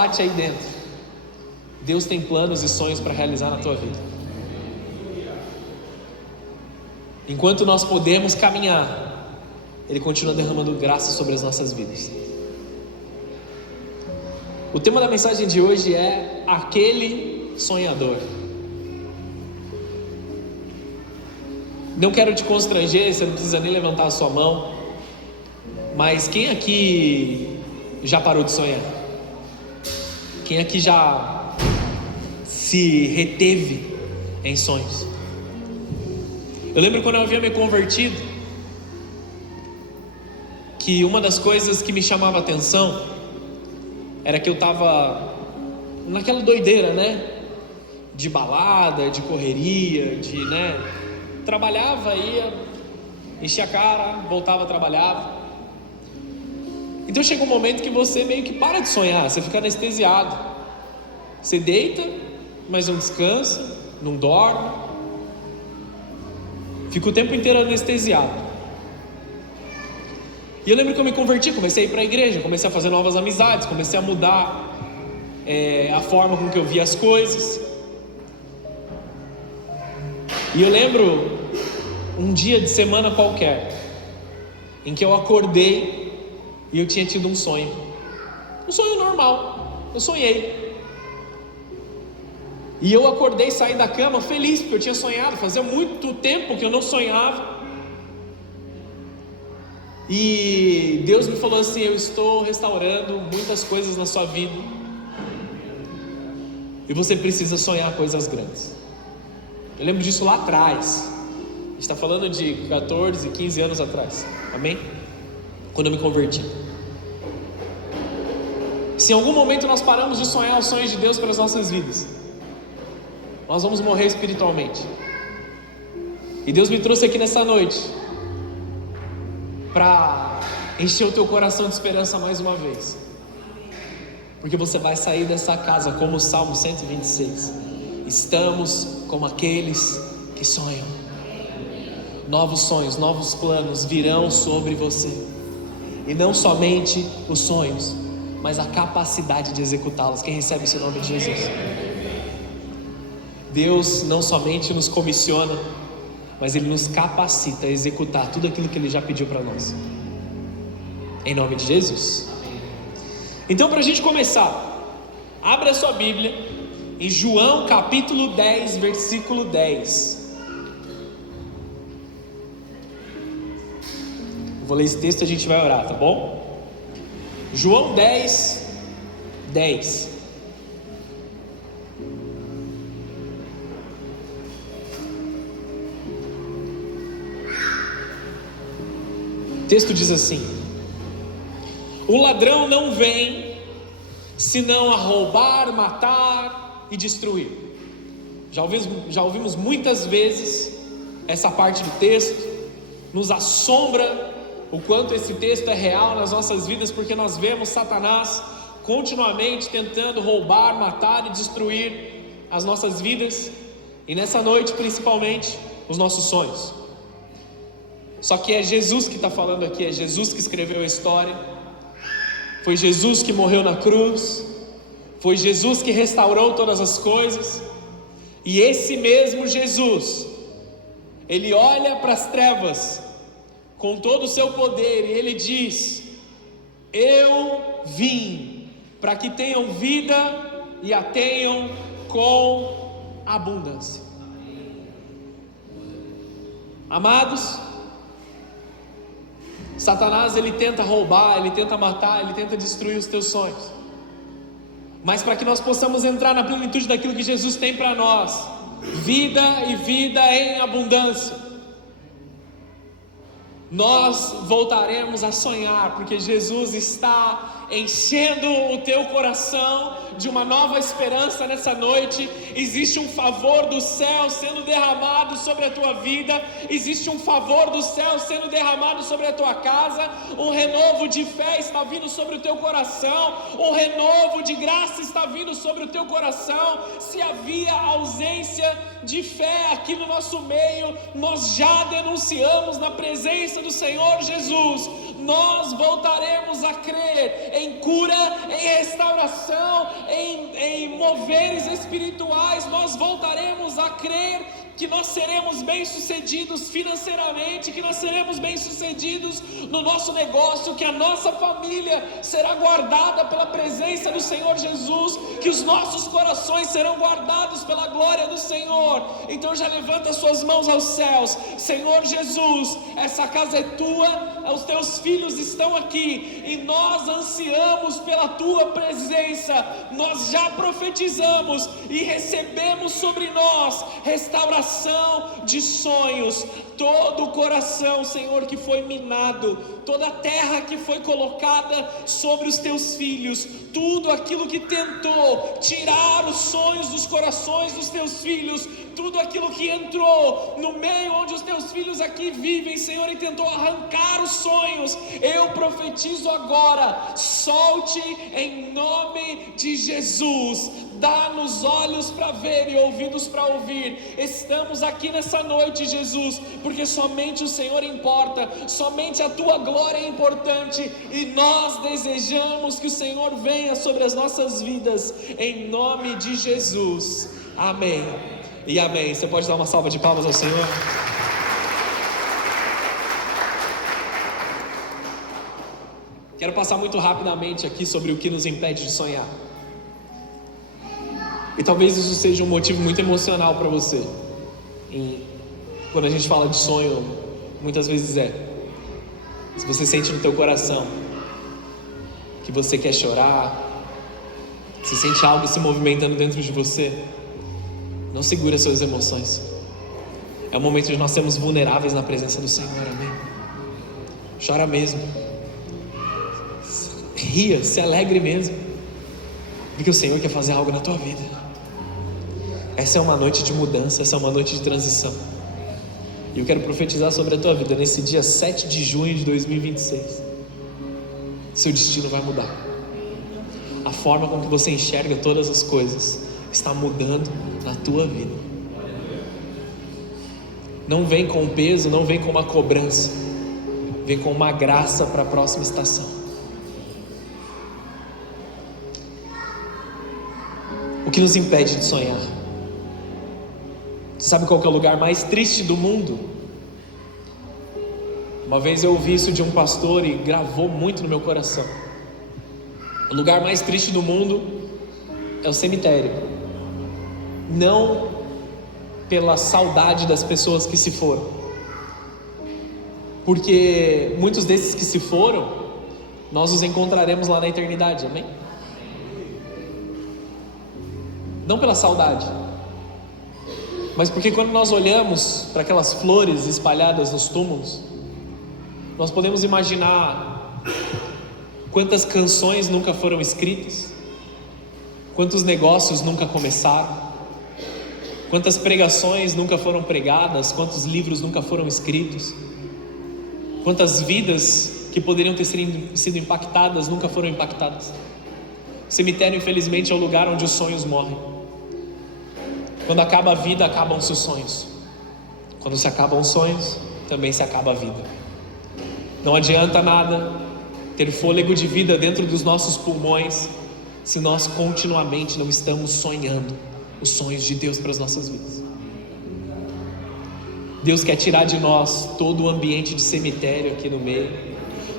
Bate aí dentro. Deus tem planos e sonhos para realizar na tua vida. Enquanto nós podemos caminhar, Ele continua derramando graça sobre as nossas vidas. O tema da mensagem de hoje é aquele sonhador. Não quero te constranger, você não precisa nem levantar a sua mão, mas quem aqui já parou de sonhar? Quem aqui já se reteve em sonhos? Eu lembro quando eu havia me convertido, que uma das coisas que me chamava a atenção era que eu estava naquela doideira, de balada, de correria, trabalhava, ia, enchia a cara, voltava, trabalhava. Então chega um momento que você meio que para de sonhar, você fica anestesiado. Você deita, mas não descansa, não dorme, fica o tempo inteiro anestesiado. E eu lembro que eu me converti, comecei a ir para a igreja, comecei a fazer novas amizades, comecei a mudar a forma com que eu via as coisas. E eu lembro um dia de semana qualquer, em que eu acordei e eu tinha tido um sonho normal, eu sonhei. E eu acordei, saí da cama feliz, porque eu tinha sonhado, fazia muito tempo que eu não sonhava. E Deus me falou assim: eu estou restaurando muitas coisas na sua vida, e você precisa sonhar coisas grandes. Eu lembro disso lá atrás, a gente está falando de 14, 15 anos atrás, amém? Quando eu me converti. Se em algum momento nós paramos de sonhar os sonhos de Deus para as nossas vidas, nós vamos morrer espiritualmente. E Deus me trouxe aqui nessa noite para encher o teu coração de esperança mais uma vez, porque você vai sair dessa casa como o Salmo 126: estamos como aqueles que sonham. Novos sonhos, novos planos virão sobre você, e não somente os sonhos, mas a capacidade de executá-los. Quem recebe esse nome de Jesus? Deus não somente nos comissiona, mas Ele nos capacita a executar tudo aquilo que Ele já pediu para nós, em nome de Jesus. Então, para a gente começar, abra a sua Bíblia em João capítulo 10, versículo 10. Vou ler esse texto e a gente vai orar, tá bom? João 10, 10. O texto diz assim: o ladrão não vem senão a roubar, matar e destruir. Já ouvimos muitas vezes essa parte do texto. Nos assombra o quanto esse texto é real nas nossas vidas, porque nós vemos Satanás continuamente tentando roubar, matar e destruir as nossas vidas, e nessa noite principalmente os nossos sonhos. Só que é Jesus que está falando aqui, é Jesus que escreveu a história, foi Jesus que morreu na cruz, foi Jesus que restaurou todas as coisas, e esse mesmo Jesus, Ele olha para as trevas com todo o seu poder e Ele diz: eu vim para que tenham vida e a tenham com abundância. Amados, Satanás, ele tenta roubar, ele tenta matar, ele tenta destruir os teus sonhos, mas para que nós possamos entrar na plenitude daquilo que Jesus tem para nós, vida e vida em abundância, nós voltaremos a sonhar, porque Jesus está enchendo o teu coração de uma nova esperança nessa noite. Existe um favor do céu sendo derramado sobre a tua vida, existe um favor do céu sendo derramado sobre a tua casa, um renovo de fé está vindo sobre o teu coração, um renovo de graça está vindo sobre o teu coração. Se havia ausência de fé aqui no nosso meio, nós já denunciamos na presença do Senhor Jesus. Nós voltaremos a crer em cura, em restauração, em moveres espirituais. Nós voltaremos a crer que nós seremos bem-sucedidos financeiramente, que nós seremos bem-sucedidos no nosso negócio, que a nossa família será guardada pela presença do Senhor Jesus, que os nossos corações serão guardados pela glória do Senhor. Então já levanta suas mãos aos céus. Senhor Jesus, essa casa é tua, os teus filhos estão aqui e nós ansiamos pela tua presença. Nós já profetizamos e recebemos sobre nós restauração de sonhos. Todo o coração, Senhor, que foi minado, toda a terra que foi colocada sobre os teus filhos, tudo aquilo que tentou tirar os sonhos dos corações dos teus filhos, tudo aquilo que entrou no meio onde os teus filhos aqui vivem, Senhor, e tentou arrancar os sonhos, eu profetizo agora: solte em nome de Jesus. Dá-nos olhos para ver e ouvidos para ouvir. Estamos aqui nessa noite, Jesus, porque somente o Senhor importa, somente a tua glória é importante, e nós desejamos que o Senhor venha sobre as nossas vidas, em nome de Jesus. Amém e amém. Você pode dar uma salva de palmas ao Senhor? Quero passar muito rapidamente aqui sobre o que nos impede de sonhar. E talvez isso seja um motivo muito emocional para você. Quando a gente fala de sonho, muitas vezes se você sente no teu coração que você quer chorar, se sente algo se movimentando dentro de você, não segura suas emoções. É o momento de nós sermos vulneráveis na presença do Senhor, amém? Chora mesmo, ria, se alegre mesmo, porque o Senhor quer fazer algo na tua vida. Essa é uma noite de mudança, essa é uma noite de transição. E eu quero profetizar sobre a tua vida nesse dia 7 de junho de 2026. Seu destino vai mudar. A forma com que você enxerga todas as coisas está mudando na tua vida. Não vem com peso, não vem com uma cobrança, vem com uma graça para a próxima estação. O que nos impede de sonhar? Você sabe qual que é o lugar mais triste do mundo? Uma vez eu ouvi isso de um pastor e gravou muito no meu coração. O lugar mais triste do mundo é o cemitério. Não pela saudade das pessoas que se foram, porque muitos desses que se foram, nós os encontraremos lá na eternidade, amém? Não pela saudade, mas porque quando nós olhamos para aquelas flores espalhadas nos túmulos, nós podemos imaginar quantas canções nunca foram escritas, quantos negócios nunca começaram, quantas pregações nunca foram pregadas, quantos livros nunca foram escritos, quantas vidas que poderiam ter sido impactadas nunca foram impactadas. O cemitério, infelizmente, é o lugar onde os sonhos morrem. Quando acaba a vida, acabam-se os sonhos. Quando se acabam os sonhos, também se acaba a vida. Não adianta nada ter fôlego de vida dentro dos nossos pulmões se nós continuamente não estamos sonhando os sonhos de Deus para as nossas vidas. Deus quer tirar de nós todo o ambiente de cemitério aqui no meio,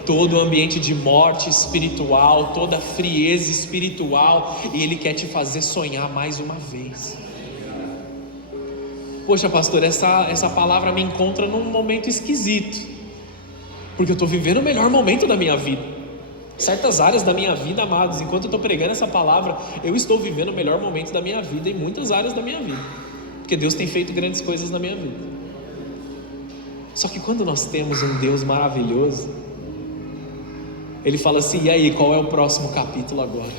todo o ambiente de morte espiritual, toda a frieza espiritual, e Ele quer te fazer sonhar mais uma vez. Poxa, pastor, essa palavra me encontra num momento esquisito, porque eu estou vivendo o melhor momento da minha vida. Certas áreas da minha vida, amados, enquanto eu estou pregando essa palavra, eu estou vivendo o melhor momento da minha vida em muitas áreas da minha vida, porque Deus tem feito grandes coisas na minha vida. Só que quando nós temos um Deus maravilhoso, Ele fala assim: e aí, qual é o próximo capítulo agora?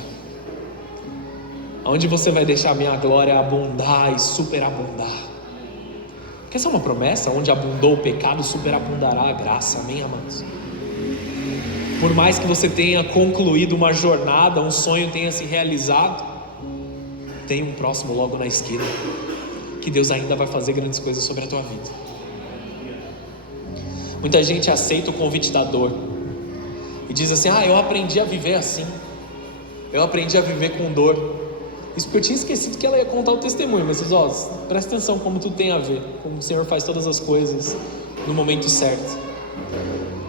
Onde você vai deixar a minha glória abundar e superabundar? Porque essa é uma promessa: onde abundou o pecado, superabundará a graça, amém, amados? Por mais que você tenha concluído uma jornada, um sonho tenha se realizado, tem um próximo logo na esquina, que Deus ainda vai fazer grandes coisas sobre a tua vida. Muita gente aceita o convite da dor, e diz assim: eu aprendi a viver assim, eu aprendi a viver com dor. Isso porque eu tinha esquecido que ela ia contar o testemunho. Mas presta atenção como tudo tem a ver, como o Senhor faz todas as coisas no momento certo.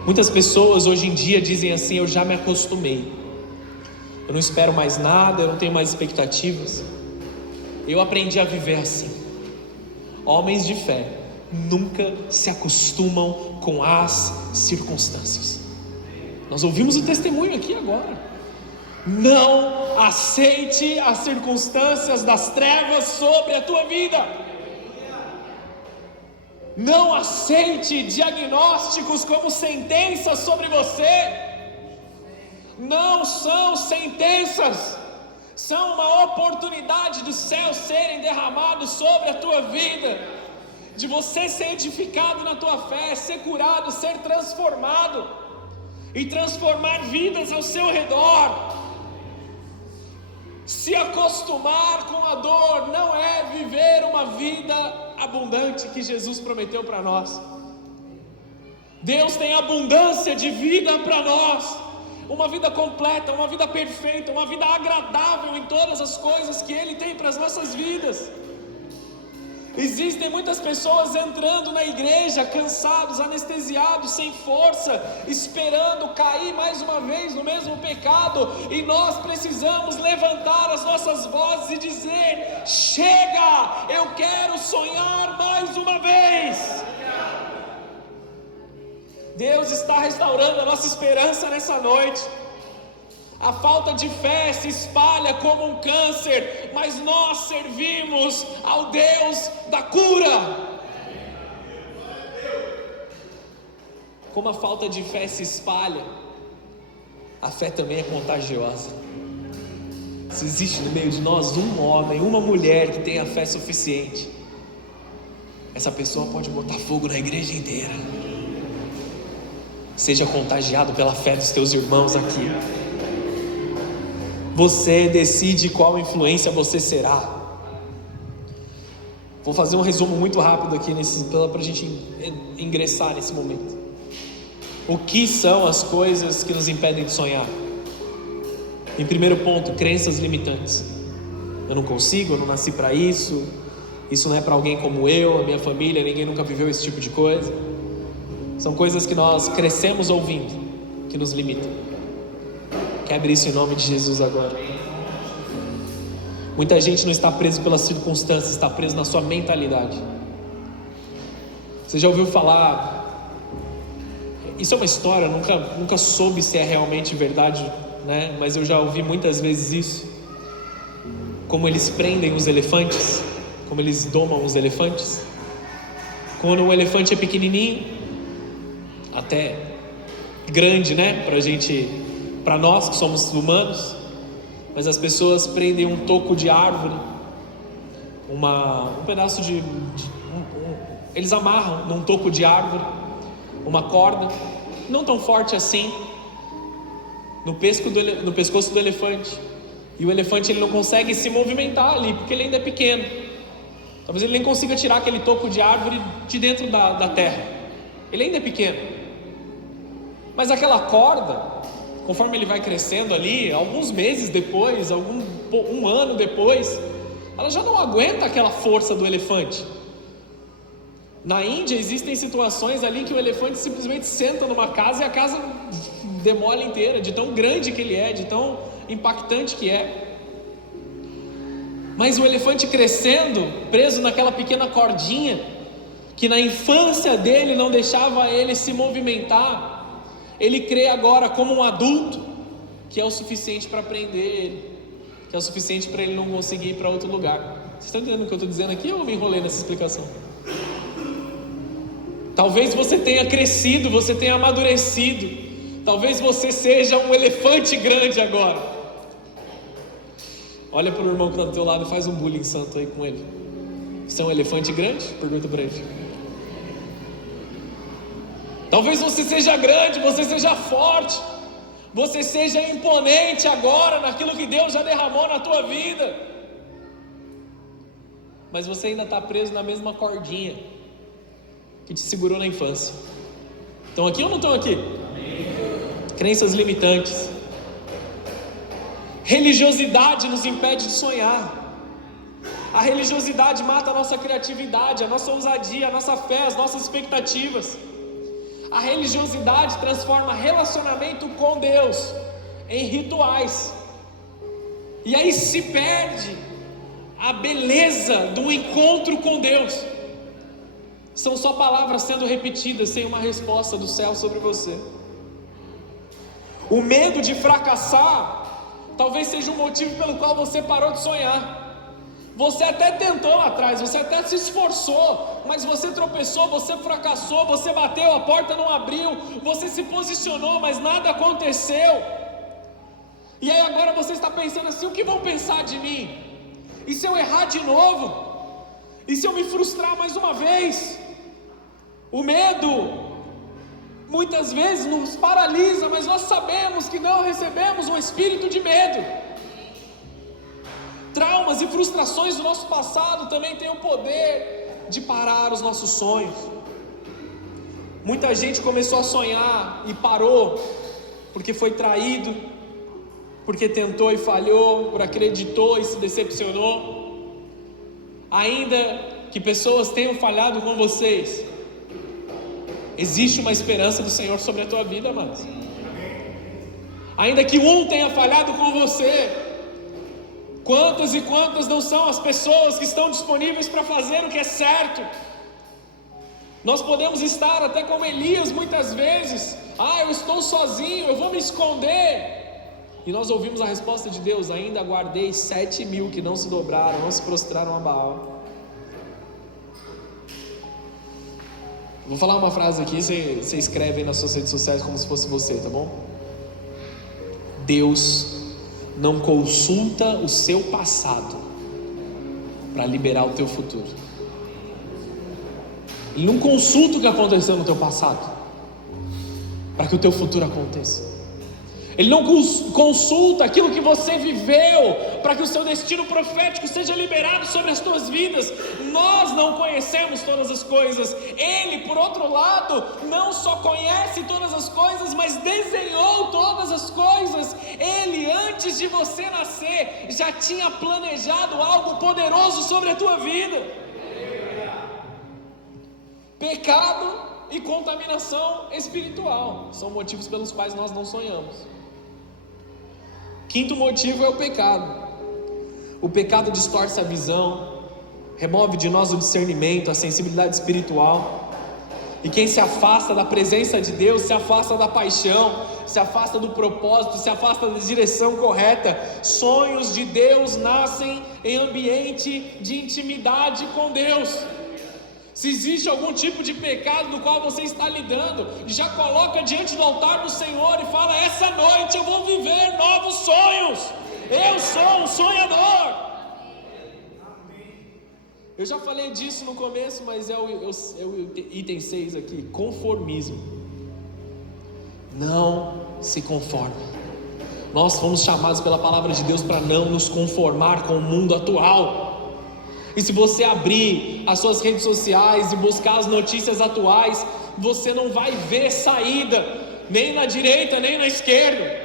Muitas pessoas hoje em dia dizem assim: eu já me acostumei, eu não espero mais nada, eu não tenho mais expectativas, eu aprendi a viver assim. Homens de fé nunca se acostumam com as circunstâncias. Nós ouvimos o testemunho aqui agora. Não aceite as circunstâncias das trevas sobre a tua vida. Não aceite diagnósticos como sentenças sobre você. Não são sentenças, são uma oportunidade dos céus serem derramados sobre a tua vida, de você ser edificado na tua fé, ser curado, ser transformado e transformar vidas ao seu redor. Se acostumar com a dor não é viver uma vida abundante que Jesus prometeu para nós. Deus tem abundância de vida para nós, uma vida completa, uma vida perfeita, uma vida agradável em todas as coisas que Ele tem para as nossas vidas. Existem muitas pessoas entrando na igreja cansados, anestesiados, sem força, esperando cair mais uma vez no mesmo pecado, e nós precisamos levantar as nossas vozes e dizer: chega, eu quero sonhar mais uma vez. Deus está restaurando a nossa esperança nessa noite. A falta de fé se espalha como um câncer, mas nós servimos ao Deus da cura. Como a falta de fé se espalha, a fé também é contagiosa. Se existe no meio de nós um homem, uma mulher que tenha fé suficiente, essa pessoa pode botar fogo na igreja inteira. Seja contagiado pela fé dos teus irmãos aqui. Você decide qual influência você será. Vou fazer um resumo muito rápido aqui para a gente ingressar nesse momento. O que são as coisas que nos impedem de sonhar? Em primeiro ponto, crenças limitantes. Eu não consigo, eu não nasci para isso. Isso não é para alguém como eu, a minha família, ninguém nunca viveu esse tipo de coisa. São coisas que nós crescemos ouvindo, que nos limitam. Quebre isso em nome de Jesus agora. Muita gente não está preso pelas circunstâncias, está preso na sua mentalidade. Você já ouviu falar? Isso é uma história, nunca soube se é realmente verdade, né? Mas eu já ouvi muitas vezes isso. Como eles prendem os elefantes, como eles domam os elefantes. Quando o elefante é pequenininho, até grande, né? Para nós que somos humanos, mas as pessoas prendem um toco de árvore, um pedaço eles amarram num toco de árvore uma corda, não tão forte assim, no pescoço do elefante, e o elefante ele não consegue se movimentar ali, porque ele ainda é pequeno. Talvez ele nem consiga tirar aquele toco de árvore de dentro da terra, ele ainda é pequeno, mas aquela corda, conforme ele vai crescendo ali, alguns meses depois, um ano depois, ela já não aguenta aquela força do elefante. Na Índia existem situações ali que o elefante simplesmente senta numa casa e a casa demole inteira, de tão grande que ele é, de tão impactante que é. Mas o elefante crescendo, preso naquela pequena cordinha, que na infância dele não deixava ele se movimentar, ele crê agora como um adulto que é o suficiente para prender ele, que é o suficiente para ele não conseguir ir para outro lugar. Vocês estão entendendo o que eu estou dizendo aqui ou eu me enrolei nessa explicação? Talvez você tenha crescido, você tenha amadurecido, talvez você seja um elefante grande agora. Olha para o irmão que está do teu lado e faz um bullying santo aí com ele. Você é um elefante grande? Pergunta para ele. Talvez você seja grande, você seja forte, você seja imponente agora naquilo que Deus já derramou na tua vida, mas você ainda está preso na mesma cordinha que te segurou na infância. Estão aqui ou não estão aqui? crenças limitantes. Religiosidade nos impede de sonhar. A religiosidade mata a nossa criatividade, a nossa ousadia, a nossa fé, as nossas expectativas. A religiosidade transforma relacionamento com Deus em rituais. E aí se perde a beleza do encontro com Deus. São só palavras sendo repetidas sem uma resposta do céu sobre você. O medo de fracassar talvez seja um motivo pelo qual você parou de sonhar. Você até tentou lá atrás, você até se esforçou, mas você tropeçou, você fracassou, você bateu, a porta não abriu, você se posicionou, mas nada aconteceu. E aí agora você está pensando assim: o que vão pensar de mim? E se eu errar de novo? E se eu me frustrar mais uma vez? O medo muitas vezes nos paralisa, mas nós sabemos que não recebemos um espírito de medo. Traumas e frustrações do nosso passado também têm o poder de parar os nossos sonhos. Muita gente começou a sonhar e parou porque foi traído, porque tentou e falhou, por acreditou e se decepcionou. Ainda que pessoas tenham falhado com vocês, existe uma esperança do Senhor sobre a tua vida, amados. Ainda que um tenha falhado com você, quantas e quantas não são as pessoas que estão disponíveis para fazer o que é certo? Nós podemos estar até como Elias muitas vezes: eu estou sozinho, eu vou me esconder. E nós ouvimos a resposta de Deus: ainda guardei 7.000 que não se dobraram, não se prostraram a Baal. Vou falar uma frase aqui, você escreve aí nas suas redes sociais como se fosse você, tá bom? Deus não consulta o seu passado para liberar o teu futuro. Ele não consulta o que aconteceu no teu passado para que o teu futuro aconteça. Ele não consulta aquilo que você viveu para que o seu destino profético seja liberado sobre as tuas vidas. Nós não conhecemos todas as coisas. Ele, por outro lado, não só conhece todas as coisas, mas desenhou todas as coisas. Ele, antes de você nascer, já tinha planejado algo poderoso sobre a tua vida. Pecado e contaminação espiritual são motivos pelos quais nós não sonhamos. Quinto motivo é o pecado. O pecado distorce a visão, remove de nós o discernimento, a sensibilidade espiritual. E quem se afasta da presença de Deus, se afasta da paixão, se afasta do propósito, se afasta da direção correta. Sonhos de Deus nascem em ambiente de intimidade com Deus. Se existe algum tipo de pecado no qual você está lidando, já coloca diante do altar do Senhor e fala: essa noite eu vou viver novos sonhos. Eu sou um sonhador. Eu já falei disso no começo, mas é o item 6 aqui: conformismo. Não se conforme. Nós fomos chamados pela palavra de Deus para não nos conformar com o mundo atual. E se você abrir as suas redes sociais e buscar as notícias atuais, você não vai ver saída, nem na direita, nem na esquerda.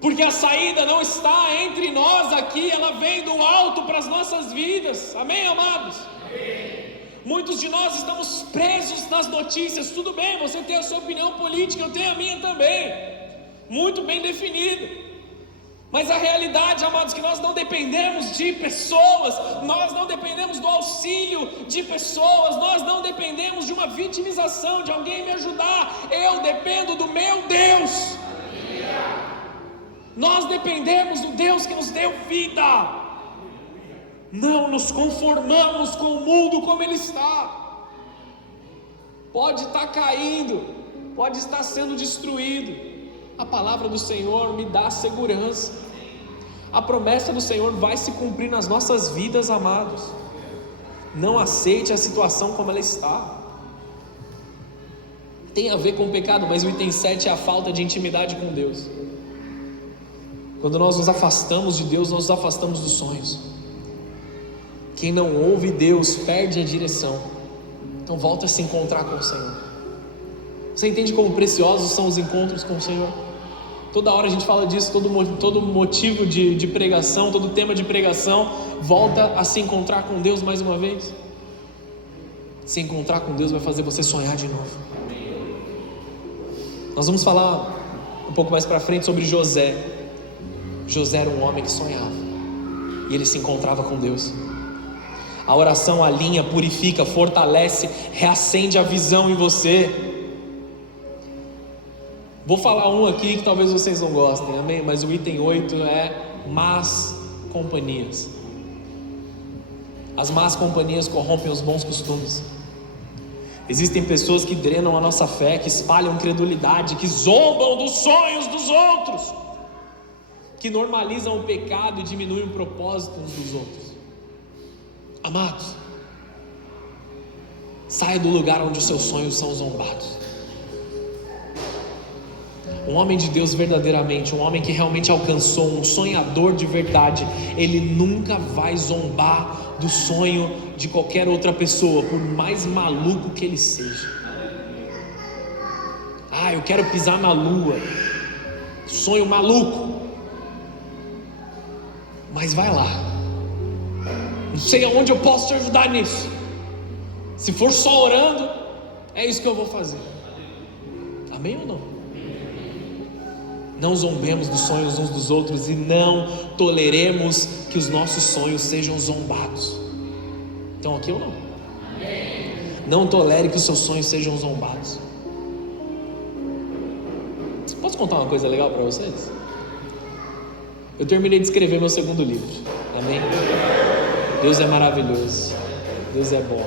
Porque a saída não está entre nós aqui, ela vem do alto para as nossas vidas. Amém, amados? Amém. Muitos de nós estamos presos nas notícias. Tudo bem, você tem a sua opinião política, eu tenho a minha também, muito bem definida. Mas a realidade, amados, que nós não dependemos de pessoas, nós não dependemos do auxílio de pessoas, nós não dependemos de uma vitimização, de alguém me ajudar. Eu dependo do meu Deus. Nós dependemos do Deus que nos deu vida. Não nos conformamos com o mundo como ele está. Pode estar caindo, pode estar sendo destruído. A palavra do Senhor me dá segurança. A promessa do Senhor vai se cumprir nas nossas vidas, amados. Não aceite a situação como ela está. Tem a ver com o pecado, mas o item 7 é a falta de intimidade com Deus. Quando nós nos afastamos de Deus, nós nos afastamos dos sonhos. Quem não ouve Deus perde a direção. Então volta a se encontrar com o Senhor. Você entende como preciosos são os encontros com o Senhor? Toda hora a gente fala disso, todo motivo de pregação, todo tema de pregação volta a se encontrar com Deus mais uma vez. Se encontrar com Deus vai fazer você sonhar de novo. Nós vamos falar um pouco mais para frente sobre José. José era um homem que sonhava e ele se encontrava com Deus. A oração alinha, purifica, fortalece, reacende a visão em você. Vou falar um aqui que talvez vocês não gostem, amém? Mas o item 8 é más companhias. As más companhias corrompem os bons costumes. Existem pessoas que drenam a nossa fé, que espalham credulidade, que zombam dos sonhos dos outros, que normalizam o pecado e diminuem o propósito uns dos outros. Amados, saia do lugar onde os seus sonhos são zombados. Um homem de Deus verdadeiramente, um homem que realmente alcançou, um sonhador de verdade, ele nunca vai zombar do sonho de qualquer outra pessoa, por mais maluco que ele seja. Eu quero pisar na lua, sonho maluco, mas vai lá, não sei aonde eu posso te ajudar nisso. Se for só orando, é isso que eu vou fazer. Amém ou não? Não zombemos dos sonhos uns dos outros e não toleremos que os nossos sonhos sejam zombados. Estão aqui ou não? Não tolere que os seus sonhos sejam zombados. Posso contar uma coisa legal para vocês? Eu terminei de escrever meu segundo livro. Amém? Deus é maravilhoso. Deus é bom.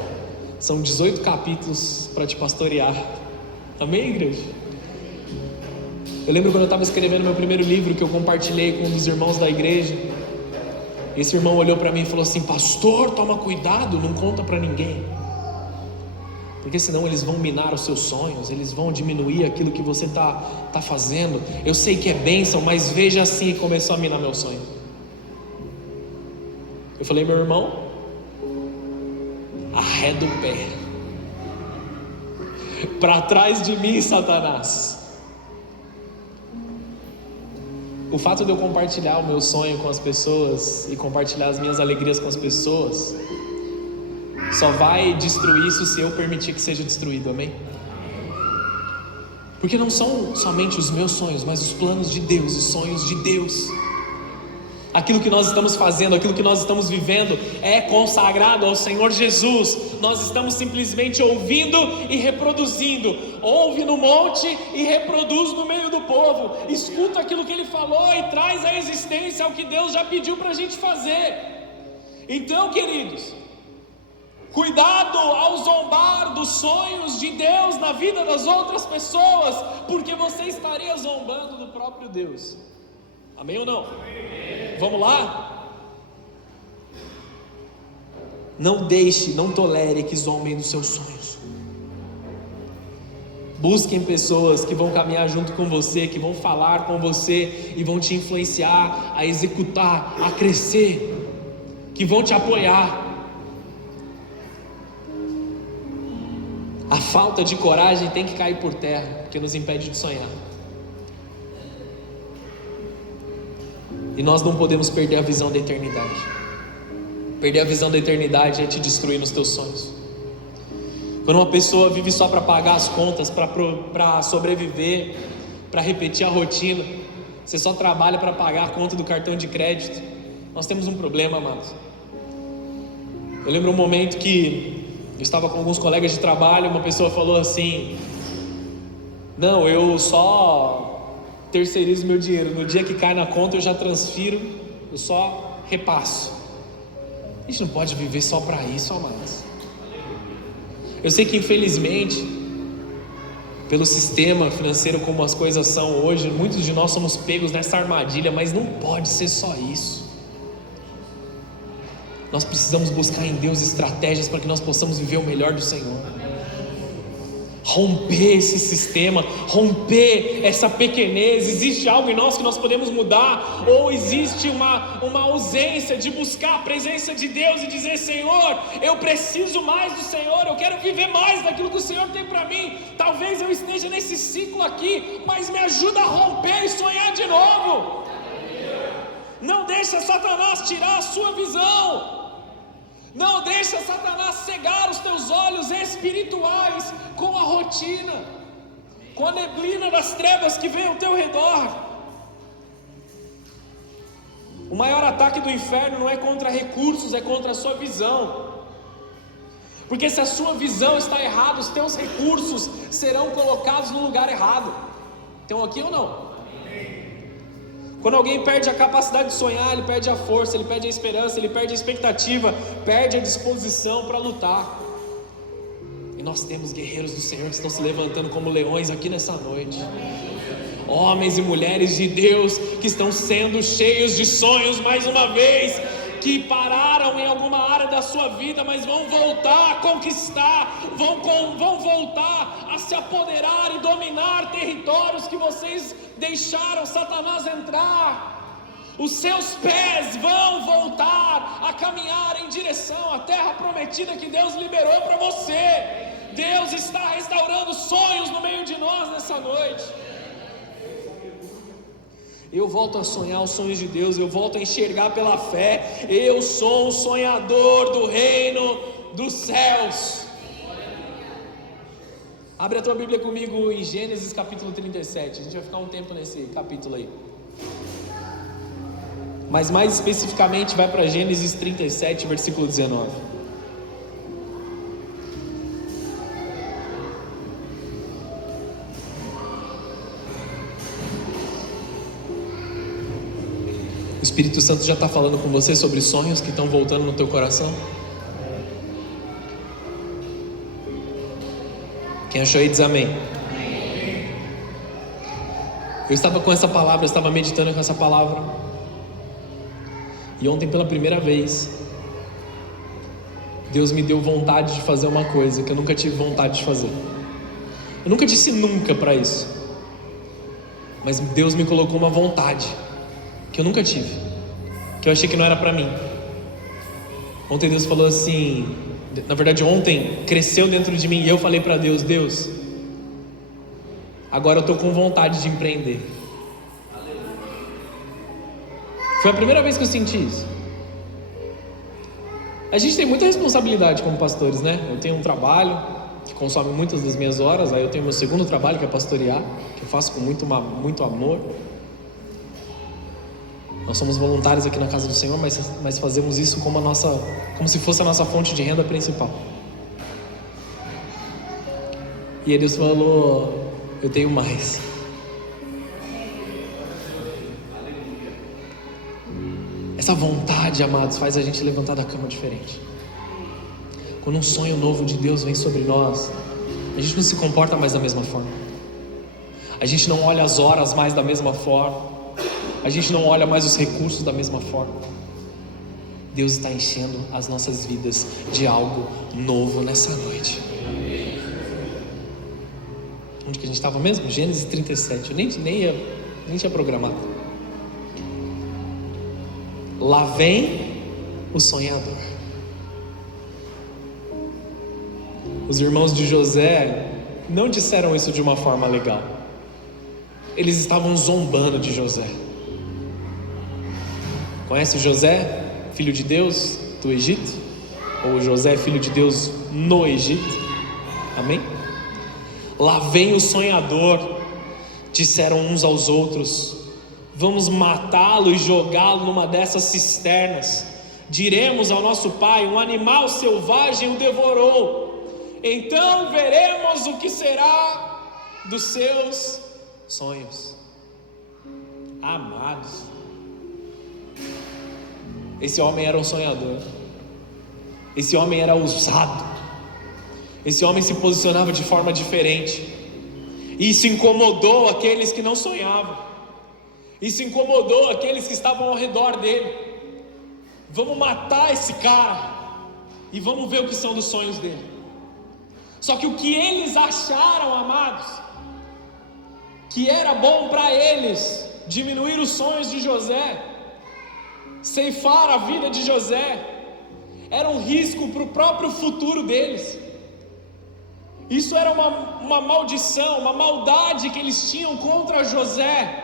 São 18 capítulos para te pastorear. Amém, igreja? Eu lembro quando eu estava escrevendo meu primeiro livro, que eu compartilhei com um dos irmãos da igreja. Esse irmão olhou para mim e falou assim: pastor, toma cuidado, não conta para ninguém, porque senão eles vão minar os seus sonhos, eles vão diminuir aquilo que você tá fazendo. Eu sei que é bênção, mas veja assim. Começou a minar meu sonho. Eu falei: meu irmão, arreda o pé, para trás de mim, Satanás. O fato de eu compartilhar o meu sonho com as pessoas e compartilhar as minhas alegrias com as pessoas só vai destruir isso se eu permitir que seja destruído, amém? Porque não são somente os meus sonhos, mas os planos de Deus, os sonhos de Deus. Aquilo que nós estamos fazendo, aquilo que nós estamos vivendo é consagrado ao Senhor Jesus. Nós estamos simplesmente ouvindo e reproduzindo. Ouve no monte e reproduz no meio do povo. Escuta aquilo que Ele falou e traz à existência ao que Deus já pediu para a gente fazer. Então, queridos, cuidado ao zombar dos sonhos de Deus na vida das outras pessoas, porque você estaria zombando do próprio Deus. Amém ou não? Amém. Vamos lá? Não deixe, não tolere que zombem dos seus sonhos. Busquem pessoas que vão caminhar junto com você, que vão falar com você e vão te influenciar a executar, a crescer, que vão te apoiar. A falta de coragem tem que cair por terra, porque nos impede de sonhar. E nós não podemos perder a visão da eternidade. Perder a visão da eternidade é te destruir nos teus sonhos. Quando uma pessoa vive só para pagar as contas, para sobreviver, para repetir a rotina, você só trabalha para pagar a conta do cartão de crédito, nós temos um problema, amados. Eu lembro um momento que eu estava com alguns colegas de trabalho, uma pessoa falou assim: não, eu só terceirizo meu dinheiro, no dia que cai na conta eu já transfiro, eu só repasso. A gente não pode viver só para isso, amados. Eu sei que infelizmente, pelo sistema financeiro como as coisas são hoje, muitos de nós somos pegos nessa armadilha, mas não pode ser só isso. Nós precisamos buscar em Deus estratégias para que nós possamos viver o melhor do Senhor. romper esse sistema, romper essa pequenez. Existe algo em nós que nós podemos mudar, ou existe uma ausência de buscar a presença de Deus e dizer: Senhor, eu preciso mais do Senhor, eu quero viver mais daquilo que o Senhor tem para mim. Talvez eu esteja nesse ciclo aqui, mas me ajuda a romper e sonhar de novo. Não deixa Satanás tirar a sua visão. Não deixa Satanás cegar os teus olhos espirituais com a rotina, com a neblina das trevas que vem ao teu redor. O maior ataque do inferno não é contra recursos, é contra a sua visão. Porque se a sua visão está errada, os teus recursos serão colocados no lugar errado. Estão aqui ou não? Quando alguém perde a capacidade de sonhar, ele perde a força, ele perde a esperança, ele perde a expectativa, perde a disposição para lutar. E nós temos guerreiros do Senhor que estão se levantando como leões aqui nessa noite. Homens e mulheres de Deus que estão sendo cheios de sonhos mais uma vez, que pararam em alguma área da sua vida, mas vão voltar a conquistar, vão voltar a se apoderar e dominar territórios que vocês deixaram Satanás entrar. Os seus pés vão voltar a caminhar em direção à terra prometida que Deus liberou para você. Deus está restaurando sonhos no meio de nós nessa noite. Eu volto a sonhar os sonhos de Deus, eu volto a enxergar pela fé. Eu sou um sonhador do reino dos céus. Abre a tua Bíblia comigo em Gênesis capítulo 37. A gente vai ficar um tempo nesse capítulo aí, mas mais especificamente vai para Gênesis 37, versículo 19. O Espírito Santo já está falando com você sobre sonhos que estão voltando no teu coração? Quem achou aí diz amém. Eu estava com essa palavra, eu estava meditando com essa palavra, e ontem pela primeira vez Deus me deu vontade de fazer uma coisa que eu nunca tive vontade de fazer. Eu nunca disse nunca para isso, mas Deus me colocou uma vontade que eu nunca tive, que eu achei que não era para mim. Ontem Deus falou assim, na verdade ontem cresceu dentro de mim, e eu falei para Deus: Deus, agora eu estou com vontade de empreender. Foi a primeira vez que eu senti isso. A gente tem muita responsabilidade como pastores, né? Eu tenho um trabalho que consome muitas das minhas horas, aí eu tenho meu segundo trabalho, que é pastorear, que eu faço com muito amor. Nós somos voluntários aqui na casa do Senhor, mas fazemos isso como se fosse a nossa fonte de renda principal. E aí Deus falou: eu tenho mais. Essa vontade, amados, faz a gente levantar da cama diferente. Quando um sonho novo de Deus vem sobre nós, a gente não se comporta mais da mesma forma. A gente não olha as horas mais da mesma forma. A gente não olha mais os recursos da mesma forma. Deus está enchendo as nossas vidas de algo novo nessa noite. Onde que a gente estava mesmo? Gênesis 37. Eu nem tinha programado. Lá vem o sonhador. Os irmãos de José não disseram isso de uma forma legal. Eles estavam zombando de José. Conhece José, filho de Deus do Egito? Ou José, filho de Deus no Egito? Amém? Lá vem o sonhador, disseram uns aos outros: vamos matá-lo e jogá-lo numa dessas cisternas. Diremos ao nosso pai: um animal selvagem o devorou. Então veremos o que será dos seus sonhos. Amados, esse homem era um sonhador. Esse homem era ousado. Esse homem se posicionava de forma diferente. E isso incomodou aqueles que não sonhavam. Isso incomodou aqueles que estavam ao redor dele. Vamos matar esse cara e vamos ver o que são dos sonhos dele. Só que o que eles acharam, amados, que era bom para eles, diminuir os sonhos de José, ceifar a vida de José, era um risco para o próprio futuro deles. Isso era uma maldição, uma maldade que eles tinham contra José.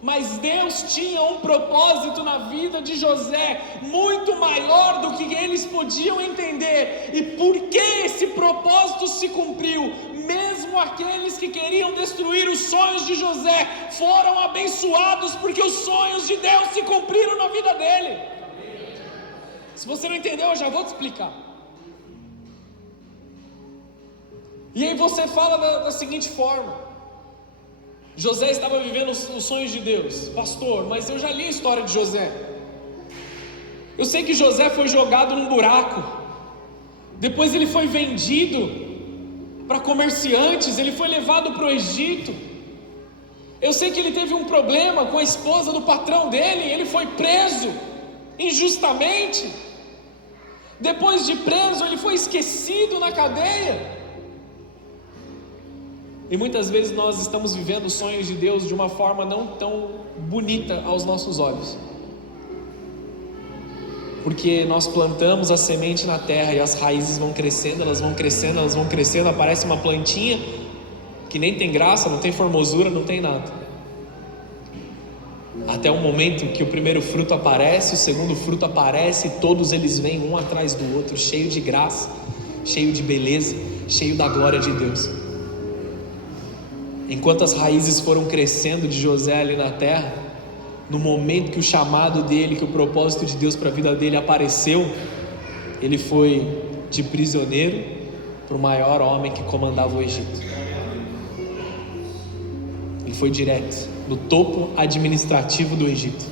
Mas Deus tinha um propósito na vida de José muito maior do que eles podiam entender. E porque esse propósito se cumpriu, mesmo aqueles que queriam destruir os sonhos de José foram abençoados, porque os sonhos de Deus se cumpriram na vida dele. Se você não entendeu, eu já vou te explicar. E aí você fala da seguinte forma: José estava vivendo os sonhos de Deus. Pastor, mas eu já li a história de José. Eu sei que José foi jogado num buraco, depois ele foi vendido para comerciantes, ele foi levado para o Egito. Eu sei que ele teve um problema com a esposa do patrão dele, ele foi preso injustamente. Depois de preso, ele foi esquecido na cadeia. E muitas vezes nós estamos vivendo os sonhos de Deus de uma forma não tão bonita aos nossos olhos, porque nós plantamos a semente na terra e as raízes vão crescendo, elas vão crescendo, elas vão crescendo, aparece uma plantinha que nem tem graça, não tem formosura, não tem nada, até o momento que o primeiro fruto aparece, o segundo fruto aparece, e todos eles vêm um atrás do outro, cheio de graça, cheio de beleza, cheio da glória de Deus. Enquanto as raízes foram crescendo de José ali na terra, no momento que o chamado dele, que o propósito de Deus para a vida dele apareceu, ele foi de prisioneiro para o maior homem que comandava o Egito. Ele foi direto no topo administrativo do Egito.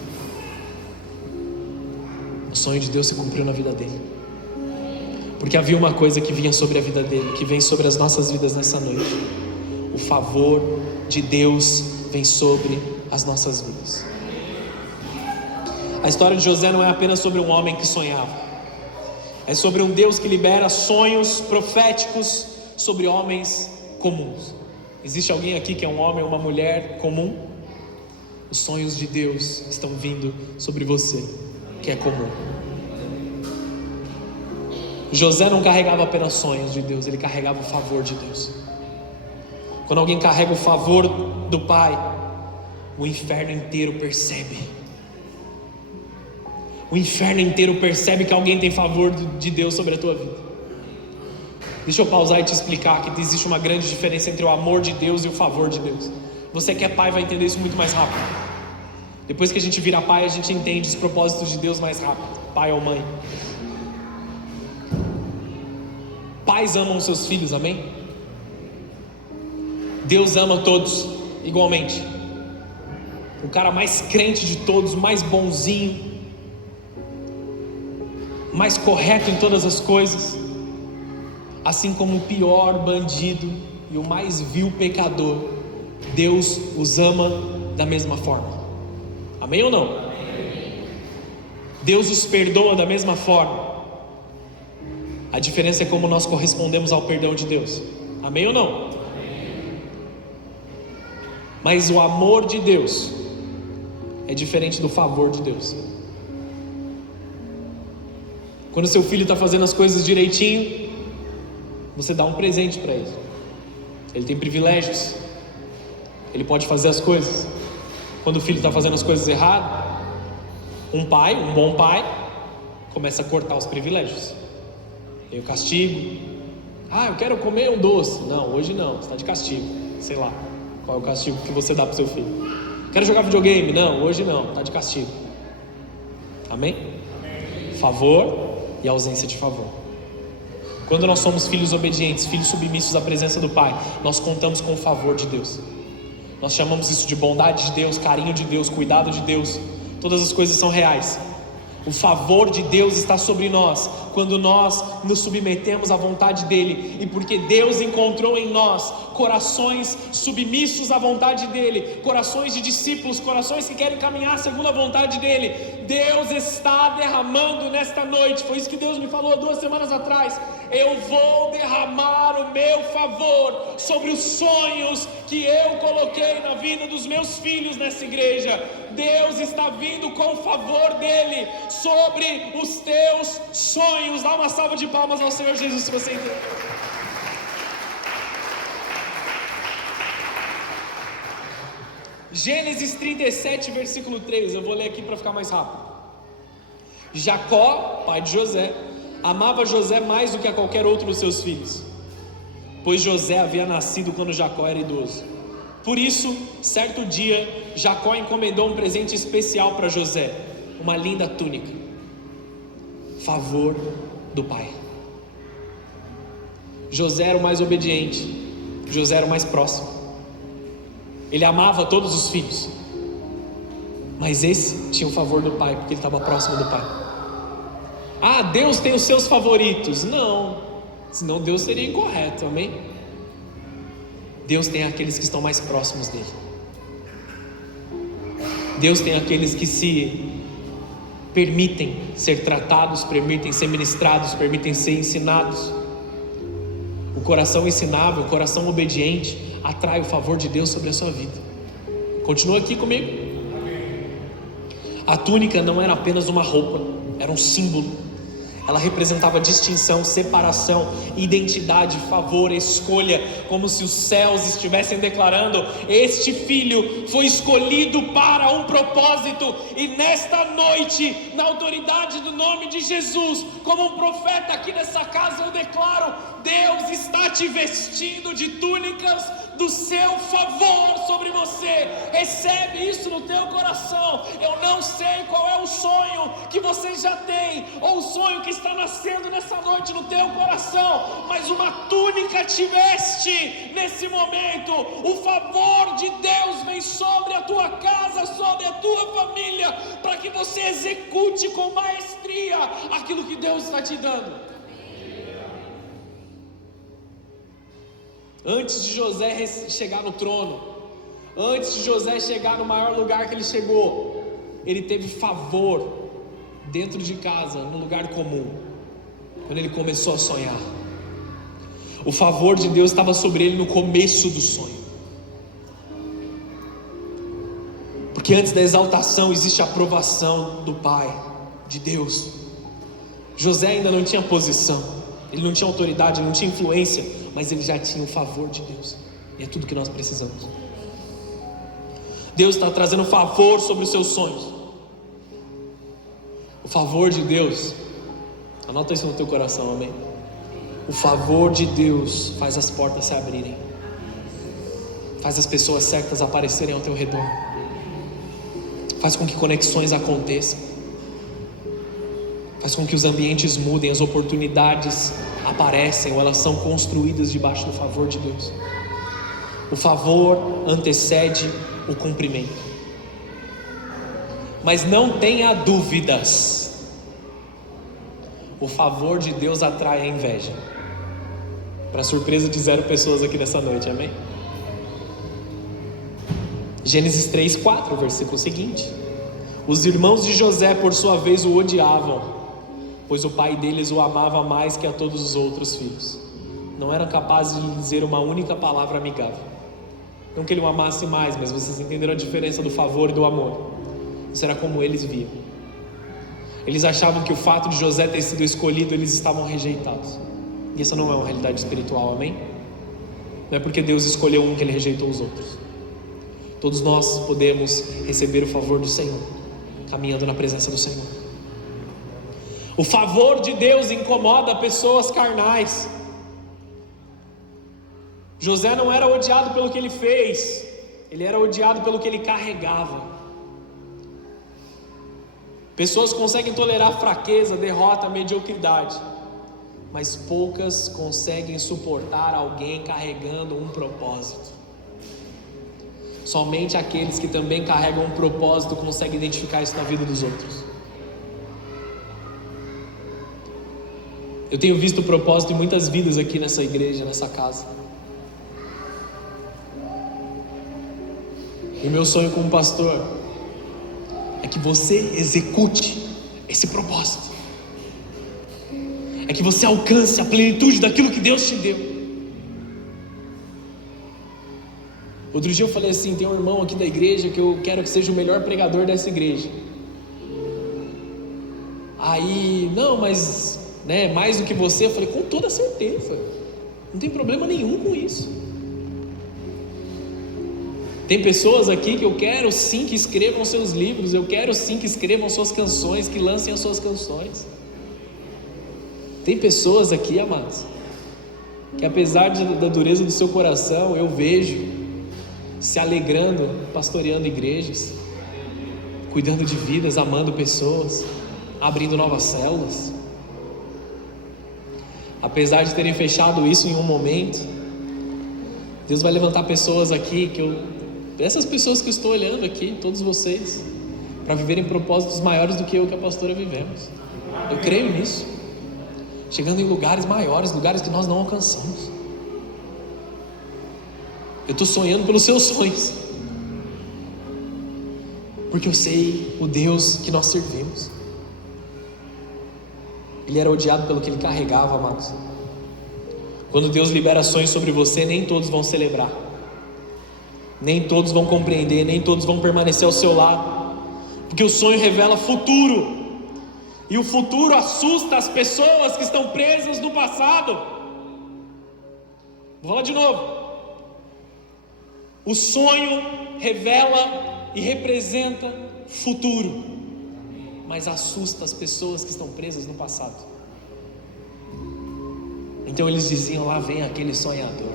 O sonho de Deus se cumpriu na vida dele, porque havia uma coisa que vinha sobre a vida dele, que vem sobre as nossas vidas nessa noite. O favor de Deus vem sobre as nossas vidas. A história de José não é apenas sobre um homem que sonhava, é sobre um Deus que libera sonhos proféticos sobre homens comuns. Existe alguém aqui que é um homem ou uma mulher comum? Os sonhos de Deus estão vindo sobre você, que é comum. José não carregava apenas sonhos de Deus, ele carregava o favor de Deus. Quando alguém carrega o favor do Pai, o inferno inteiro percebe. O inferno inteiro percebe que alguém tem favor de Deus sobre a tua vida. Deixa eu pausar e te explicar que existe uma grande diferença entre o amor de Deus e o favor de Deus. Você que é pai vai entender isso muito mais rápido. Depois que a gente vira pai, a gente entende os propósitos de Deus mais rápido. Pai ou mãe. Pais amam os seus filhos, amém? Deus ama todos igualmente. O cara mais crente de todos, mais bonzinho, mais correto em todas as coisas, assim como o pior bandido e o mais vil pecador, Deus os ama da mesma forma. Amém ou não? Amém. Deus os perdoa da mesma forma. A diferença é como nós correspondemos ao perdão de Deus. Amém ou não? Mas o amor de Deus é diferente do favor de Deus. Quando seu filho está fazendo as coisas direitinho, você dá um presente para ele. Ele tem privilégios, ele pode fazer as coisas. Quando o filho está fazendo as coisas erradas, um bom pai, começa a cortar os privilégios. Tem o castigo. Eu quero comer um doce. Não, hoje não, você está de castigo. Sei lá qual é o castigo que você dá para o seu filho. Quero jogar videogame. Não, hoje não, está de castigo. Amém? Favor e ausência de favor. Quando nós somos filhos obedientes, filhos submissos à presença do Pai, nós contamos com o favor de Deus. Nós chamamos isso de bondade de Deus, carinho de Deus, cuidado de Deus. Todas as coisas são reais. O favor de Deus está sobre nós quando nós nos submetemos à vontade dEle, e porque Deus encontrou em nós corações submissos à vontade dEle, corações de discípulos, corações que querem caminhar segundo a vontade dEle. Deus está derramando nesta noite, foi isso que Deus me falou 2 semanas atrás: eu vou derramar o meu favor sobre os sonhos que eu coloquei na vida dos meus filhos nessa igreja. Deus está vindo com o favor dEle sobre os teus sonhos. Dá uma salva de palmas ao Senhor Jesus, se você entender. Gênesis 37, versículo 3, eu vou ler aqui para ficar mais rápido. Jacó, pai de José, amava José mais do que a qualquer outro dos seus filhos, pois José havia nascido quando Jacó era idoso. Por isso, certo dia, Jacó encomendou um presente especial para José, uma linda túnica, favor do pai. José era o mais obediente, José era o mais próximo. Ele amava todos os filhos, mas esse tinha o favor do pai, porque ele estava próximo do pai. Ah, Deus tem os seus favoritos. Não, senão Deus seria incorreto, amém? Deus tem aqueles que estão mais próximos dele. Deus tem aqueles que se permitem ser tratados, permitem ser ministrados, permitem ser ensinados. O coração ensinável, o coração obediente atrai o favor de Deus sobre a sua vida. Continua aqui comigo. A túnica não era apenas uma roupa, era um símbolo. Ela representava distinção, separação, identidade, favor, escolha, como se os céus estivessem declarando: este filho foi escolhido para um propósito. E nesta noite, na autoridade do nome de Jesus, como um profeta aqui nessa casa, eu declaro: Deus está te vestindo de túnicas do seu favor sobre você. Recebe isso no teu coração. Eu não sei qual é o sonho que você já tem, ou o sonho que está nascendo nessa noite no teu coração, mas uma túnica te veste nesse momento. O favor de Deus vem sobre a tua casa, sobre a tua família, para que você execute com maestria aquilo que Deus está te dando. Antes de José chegar no trono, antes de José chegar no maior lugar que ele chegou, ele teve favor dentro de casa, no lugar comum, quando ele começou a sonhar. O favor de Deus estava sobre ele no começo do sonho, porque antes da exaltação existe a aprovação do Pai, de Deus. José ainda não tinha posição, ele não tinha autoridade, não tinha influência, mas ele já tinha o favor de Deus, e é tudo que nós precisamos. Deus está trazendo favor sobre os seus sonhos. O favor de Deus, anota isso no teu coração, amém? O favor de Deus faz as portas se abrirem, faz as pessoas certas aparecerem ao teu redor, faz com que conexões aconteçam, faz com que os ambientes mudem, as oportunidades aparecem, ou elas são construídas debaixo do favor de Deus. O favor antecede o cumprimento. Mas não tenha dúvidas, o favor de Deus atrai a inveja, para surpresa de 0 pessoas aqui nessa noite, amém? Gênesis 3:4, versículo seguinte: os irmãos de José por sua vez o odiavam, pois o pai deles o amava mais que a todos os outros filhos. Não eram capazes de lhe dizer uma única palavra amigável. Não que ele o amasse mais, mas vocês entenderam a diferença do favor e do amor. Isso era como eles viam. Eles achavam que o fato de José ter sido escolhido, eles estavam rejeitados. E essa não é uma realidade espiritual, amém? Não é porque Deus escolheu um que ele rejeitou os outros. Todos nós podemos receber o favor do Senhor, caminhando na presença do Senhor. O favor de Deus incomoda pessoas carnais. José não era odiado pelo que ele fez, ele era odiado pelo que ele carregava. Pessoas conseguem tolerar fraqueza, derrota, mediocridade, mas poucas conseguem suportar alguém carregando um propósito. Somente aqueles que também carregam um propósito conseguem identificar isso na vida dos outros. Eu tenho visto o propósito em muitas vidas aqui nessa igreja, nessa casa. E meu sonho como pastor é que você execute esse propósito. É que você alcance a plenitude daquilo que Deus te deu. Outro dia eu falei assim, tem um irmão aqui da igreja que eu quero que seja o melhor pregador dessa igreja. Aí, não, mas mais do que você. Eu falei, com toda certeza, não tem problema nenhum com isso. Tem pessoas aqui que eu quero sim que escrevam seus livros, eu quero sim que escrevam suas canções, que lancem as suas canções. Tem pessoas aqui, amados, que apesar da dureza do seu coração, eu vejo se alegrando, pastoreando igrejas, cuidando de vidas, amando pessoas, abrindo novas células. Apesar de terem fechado isso em um momento, Deus vai levantar pessoas aqui, essas pessoas que eu estou olhando aqui, todos vocês, para viverem propósitos maiores do que eu, que a pastora, vivemos. Eu creio nisso. Chegando em lugares maiores, lugares que nós não alcançamos. Eu estou sonhando pelos seus sonhos, porque eu sei o Deus que nós servimos. Ele era odiado pelo que ele carregava, amados. Quando Deus libera sonhos sobre você, nem todos vão celebrar, nem todos vão compreender, nem todos vão permanecer ao seu lado, porque o sonho revela futuro, e o futuro assusta as pessoas que estão presas no passado. Vou falar de novo. O sonho revela e representa futuro, mas assusta as pessoas que estão presas no passado. Então eles diziam, lá vem aquele sonhador.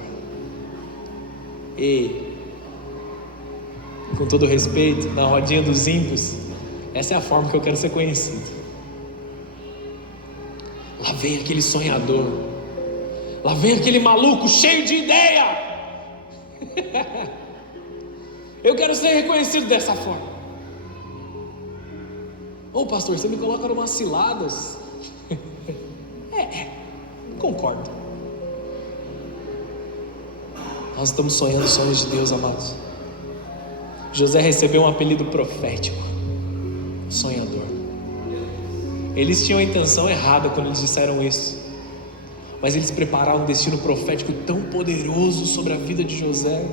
E, com todo respeito, na rodinha dos ímpios, essa é a forma que eu quero ser conhecido. Lá vem aquele sonhador, lá vem aquele maluco cheio de ideia. Eu quero ser reconhecido dessa forma. Ô pastor, você me coloca em umas ciladas. Concordo. Nós estamos sonhando sonhos de Deus, amados. José recebeu um apelido profético, sonhador. Eles tinham a intenção errada quando eles disseram isso, mas eles prepararam um destino profético tão poderoso sobre a vida de José.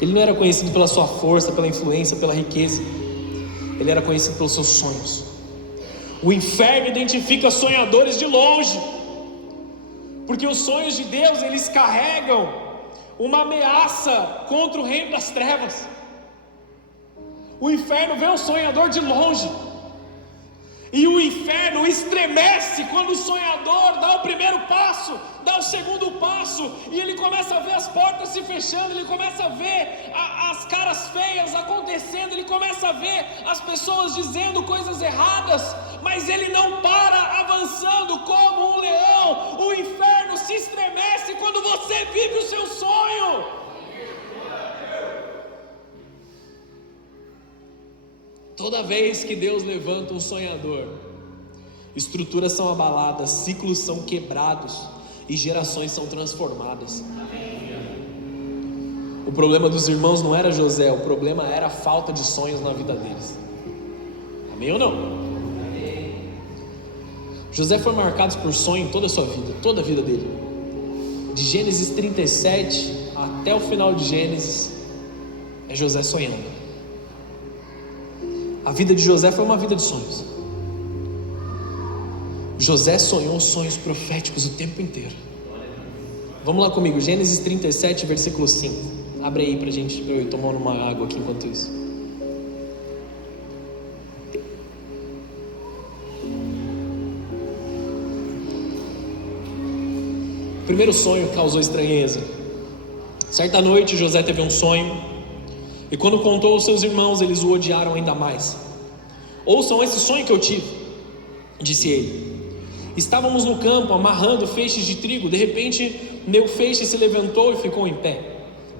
Ele não era conhecido pela sua força, pela influência, pela riqueza. Ele era conhecido pelos seus sonhos. O inferno identifica sonhadores de longe, porque os sonhos de Deus, eles carregam uma ameaça contra o reino das trevas. O inferno vê o sonhador de longe, e o inferno estremece quando o sonhador dá o primeiro passo, dá o segundo passo, e ele começa a ver as portas se fechando, ele começa a ver as caras feias acontecendo, ele começa a ver as pessoas dizendo coisas erradas, mas ele não para avançando como um leão. O inferno se estremece quando você vive o seu sonho. Toda vez que Deus levanta um sonhador, estruturas são abaladas, ciclos são quebrados e gerações são transformadas. O problema dos irmãos não era José, o problema era a falta de sonhos na vida deles. Amém ou não? José foi marcado por sonho toda a sua vida, toda a vida dele. De Gênesis 37 até o final de Gênesis, é José sonhando. A vida de José foi uma vida de sonhos. José sonhou sonhos proféticos o tempo inteiro. Vamos lá comigo, Gênesis 37, versículo 5. Abre aí pra gente, eu ir tomando uma água aqui enquanto isso. O primeiro sonho causou estranheza. Certa noite José teve um sonho, e quando contou aos seus irmãos, eles o odiaram ainda mais. Ouçam esse sonho que eu tive, disse ele. Estávamos no campo amarrando feixes de trigo. De repente meu feixe se levantou e ficou em pé.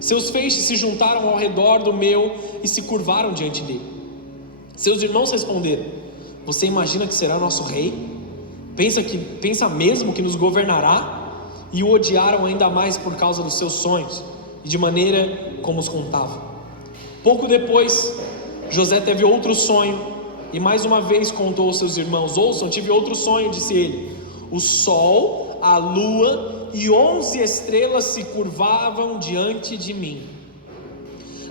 Seus feixes se juntaram ao redor do meu e se curvaram diante dele. Seus irmãos responderam: você imagina que será nosso rei? Pensa mesmo que nos governará? E o odiaram ainda mais por causa dos seus sonhos e de maneira como os contava. Pouco depois, José teve outro sonho e mais uma vez contou aos seus irmãos: ouçam, tive outro sonho, disse ele. O sol, a lua e 11 estrelas se curvavam diante de mim.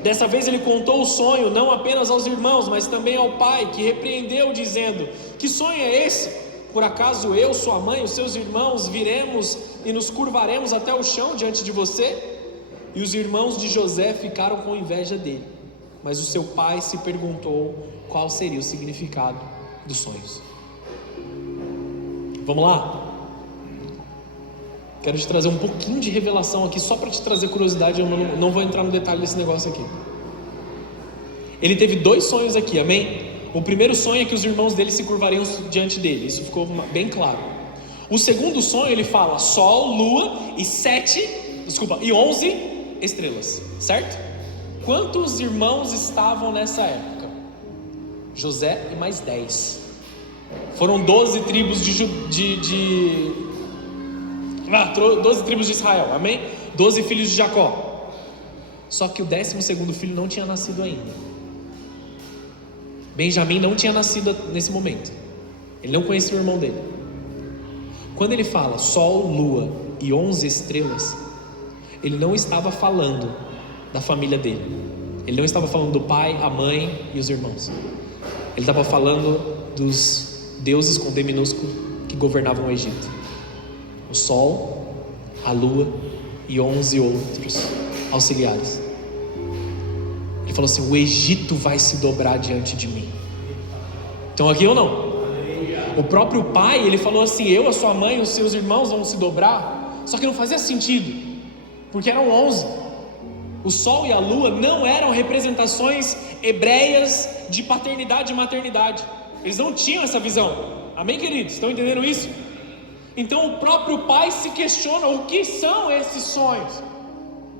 Dessa vez ele contou o sonho não apenas aos irmãos, mas também ao pai, que repreendeu dizendo: que sonho é esse? Por acaso eu, sua mãe, os seus irmãos viremos e nos curvaremos até o chão diante de você? E os irmãos de José ficaram com inveja dele, mas o seu pai se perguntou qual seria o significado dos sonhos. Vamos lá? Quero te trazer um pouquinho de revelação aqui, só para te trazer curiosidade. Eu não vou entrar no detalhe desse negócio aqui. Ele teve 2 sonhos aqui, amém? O primeiro sonho é que os irmãos dele se curvariam diante dele, isso ficou bem claro. O segundo sonho ele fala sol, lua e 11 estrelas, certo? Quantos irmãos estavam nessa época? José e mais 10. Foram 12 tribos 12 tribos de Israel, amém? 12 filhos de Jacó. Só que o 12º filho não tinha nascido ainda. Benjamim não tinha nascido nesse momento. Ele não conhecia o irmão dele. Quando ele fala sol, lua e 11 estrelas, ele não estava falando da família dele. Ele não estava falando do pai, a mãe e os irmãos. Ele estava falando dos deuses com D minúsculo que governavam o Egito. O sol, a lua e 11 outros auxiliares. Ele falou assim: o Egito vai se dobrar diante de mim. Estão aqui ou não? O próprio pai, ele falou assim: eu, a sua mãe, os seus irmãos vão se dobrar. Só que não fazia sentido, porque eram 11. O sol e a lua não eram representações hebreias de paternidade e maternidade. Eles não tinham essa visão. Amém, queridos? Estão entendendo isso? Então o próprio pai se questiona: o que são esses sonhos?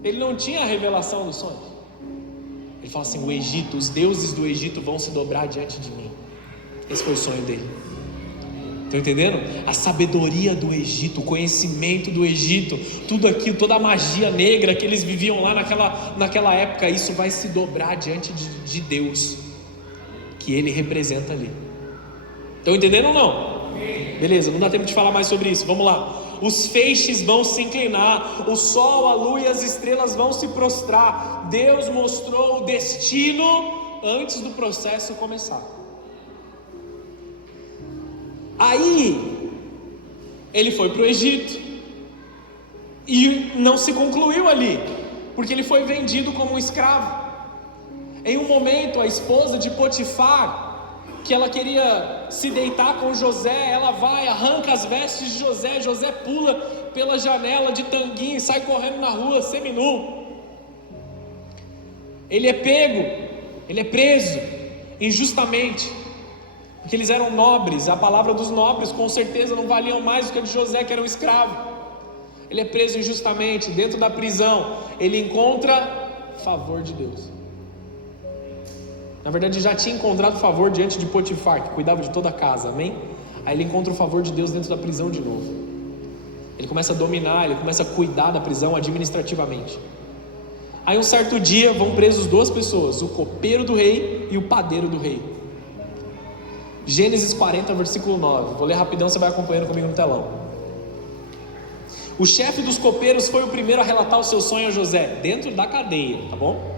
Ele não tinha a revelação dos sonhos. Ele fala assim: o Egito, os deuses do Egito vão se dobrar diante de mim. Esse foi o sonho dele. Estão entendendo? A sabedoria do Egito, o conhecimento do Egito, tudo aquilo, toda a magia negra que eles viviam lá naquela época, isso vai se dobrar diante de Deus, que ele representa ali. Estão entendendo ou não? Beleza, não dá tempo de falar mais sobre isso, vamos lá. Os feixes vão se inclinar, o sol, a lua e as estrelas vão se prostrar. Deus mostrou o destino antes do processo começar. Aí ele foi para o Egito e não se concluiu ali, porque ele foi vendido como um escravo. Em um momento, a esposa de Potifar, que ela queria se deitar com José, ela vai, arranca as vestes de José. José pula pela janela de tanguinho e sai correndo na rua seminu. Ele é pego, ele é preso injustamente, porque eles eram nobres. A palavra dos nobres com certeza não valiam mais do que a de José, que era um escravo. Ele é preso injustamente, dentro da prisão ele encontra favor de Deus. Na verdade já tinha encontrado favor diante de Potifar, que cuidava de toda a casa, amém? Aí ele encontra o favor de Deus dentro da prisão de novo. Ele começa a dominar, ele começa a cuidar da prisão administrativamente. Aí um certo dia vão presos 2 pessoas, o copeiro do rei e o padeiro do rei. Gênesis 40, versículo 9, vou ler rapidão, você vai acompanhando comigo no telão. O chefe dos copeiros foi o primeiro a relatar o seu sonho a José, dentro da cadeia, tá bom?